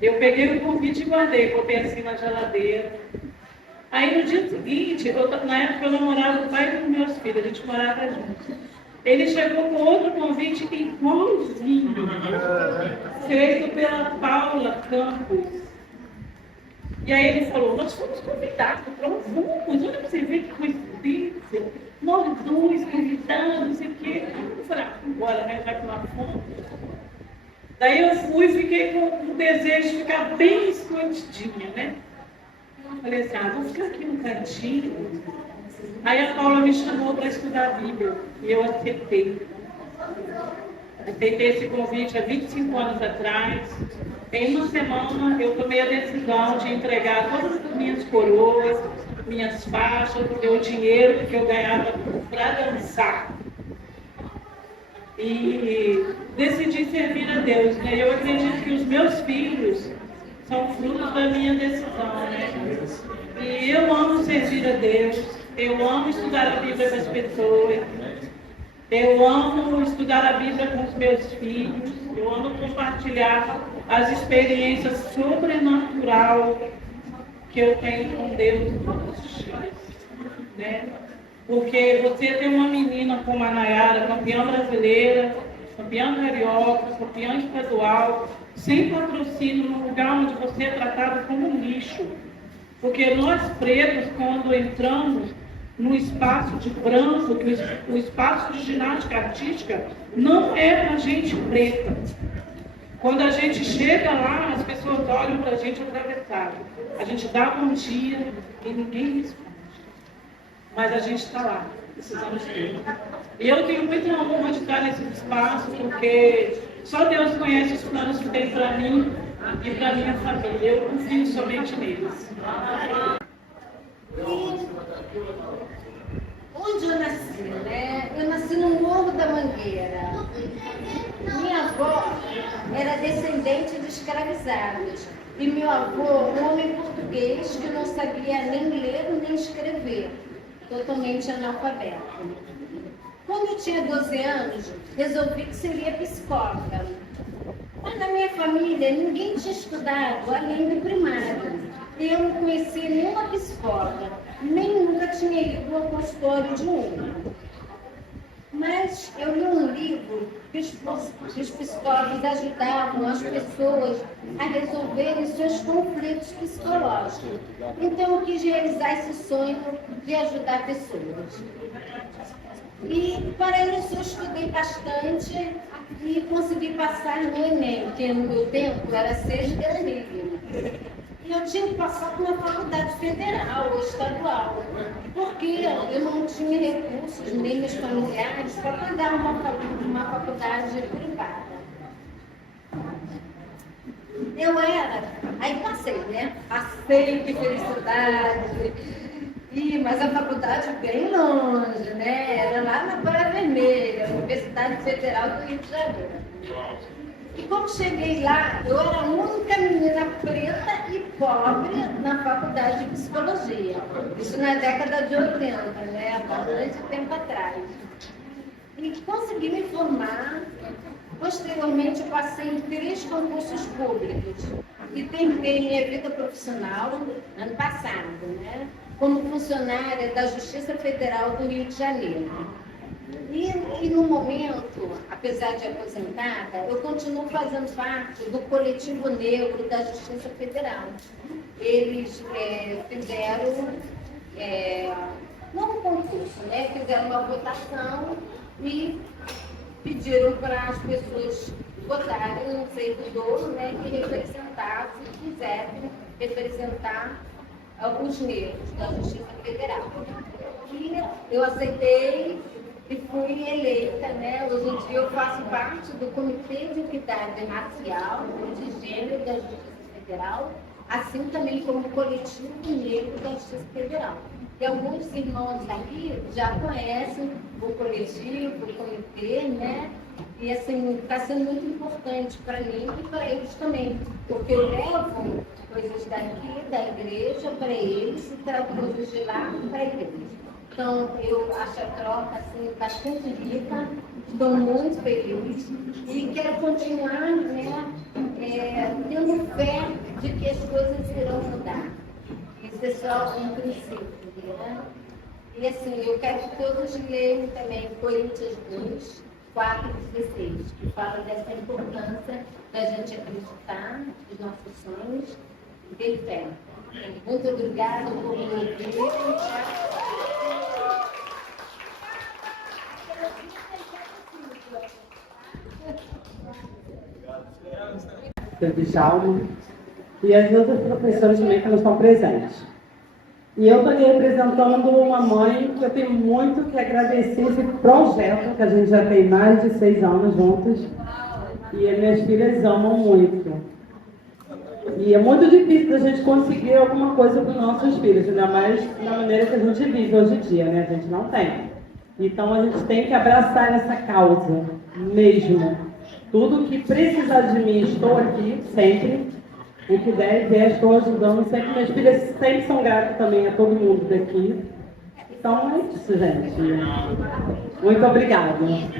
Eu peguei o convite e guardei, botei assim na geladeira. Aí no dia seguinte, na época eu namorava com o pai dos meus filhos, a gente morava juntos. Ele chegou com outro convite igualzinho, feito pela Paula Campos. E aí ele falou, nós fomos convidados, vamos, olha para você ver que coincidência. Nós dois convidados, não sei o quê. Eu falei, bora, né? Já que nós fomos. Daí eu fui e fiquei com o desejo de ficar bem escondidinha, né? Falei assim, vou ficar aqui no cantinho. Aí a Paula me chamou para estudar a Bíblia e eu aceitei. Aceitei esse convite há 25 anos atrás. Em uma semana eu tomei a decisão de entregar todas as minhas coroas, minhas faixas, meu dinheiro que eu ganhava para dançar. E decidi servir a Deus, né? Eu acredito que os meus filhos são frutos da minha decisão, né? E eu amo servir a Deus, eu amo estudar a Bíblia com as pessoas, eu amo estudar a Bíblia com os meus filhos, eu amo compartilhar as experiências sobrenaturais que eu tenho com Deus todos os dias, né? Porque você tem uma menina como a Nayara, campeã brasileira, campeã carioca, campeã estadual, sem patrocínio, num lugar onde você é tratado como um lixo. Porque nós pretos, quando entramos no espaço de branco, o espaço de ginástica artística, não é para gente preta. Quando a gente chega lá, as pessoas olham para a gente atravessado. A gente dá bom dia e ninguém responde. Mas a gente está lá, precisamos ter. E eu tenho muita honra de estar nesse espaço, porque só Deus conhece os planos que tem para mim e para minha família. Eu confio somente neles. Onde eu nasci, né? Eu nasci no Morro da Mangueira. Minha avó era descendente de escravizados. E meu avô, um homem português que não sabia nem ler nem escrever. Totalmente analfabeto. Quando eu tinha 12 anos, resolvi que seria psicóloga. Mas na minha família, ninguém tinha estudado além do primário. E eu não conhecia nenhuma psicóloga, nem nunca tinha ido ao consultório de uma. Mas eu li um livro que os psicólogos ajudavam as pessoas a resolverem seus conflitos psicológicos. Então eu quis realizar esse sonho de ajudar pessoas. E para isso eu estudei bastante e consegui passar no Enem, que no meu tempo era 6 terrível. E eu tinha que passar por uma faculdade federal ou estadual, porque eu não tinha recursos, nem meus familiares, para pagar uma faculdade privada. Aí passei, né? Passei, que felicidade. Mas a faculdade bem longe, né? Era lá na Praia Vermelha, Universidade Federal do Rio de Janeiro. E quando cheguei lá, eu era a única menina preta e pobre na faculdade de psicologia. Isso na década de 80, né? Há bastante tempo atrás. E consegui me formar. Posteriormente, eu passei em 3 concursos públicos. E terminei minha vida profissional ano passado, né? Como funcionária da Justiça Federal do Rio de Janeiro. E no momento, apesar de aposentada, eu continuo fazendo parte do coletivo negro da Justiça Federal. Eles fizeram, não um concurso, né? Fizeram uma votação e pediram para as pessoas votarem um servidor, né, que representasse, quisesse representar os negros da Justiça Federal. E eu aceitei e fui eleita, né? Hoje em dia eu faço parte do Comitê de Equidade Racial e de Gênero da Justiça Federal, assim também como coletivo negro da Justiça Federal. E alguns irmãos aqui já conhecem o coletivo, o comitê, né? E assim, está sendo muito importante para mim e para eles também, porque eu levo coisas daqui, da igreja, para eles e trago coisas de lá para a igreja. Então, eu acho a troca assim, bastante rica, estou muito feliz e quero continuar, né, tendo fé de que as coisas irão mudar. Isso é só um princípio, né? E assim, eu quero que todos leiam também Coríntios 2, 4 e 16, que fala dessa importância da gente acreditar nos nossos sonhos e ter fé. Muito obrigada por me ouvir. Do Djalma e as outras professoras também que não estão presentes. E eu estou aqui representando uma mãe que eu tenho muito que agradecer esse projeto, que a gente já tem mais de 6 anos juntos, e as minhas filhas amam muito. E é muito difícil a gente conseguir alguma coisa para os nossos filhos, ainda mais da maneira que a gente vive hoje em dia, né? A gente não tem. Então a gente tem que abraçar essa causa mesmo. Tudo que precisar de mim, estou aqui, sempre. O que der e vier, estou ajudando sempre. Minhas filhas sempre são gratas também a todo mundo daqui. Então é isso, gente. Muito obrigada. Obrigada.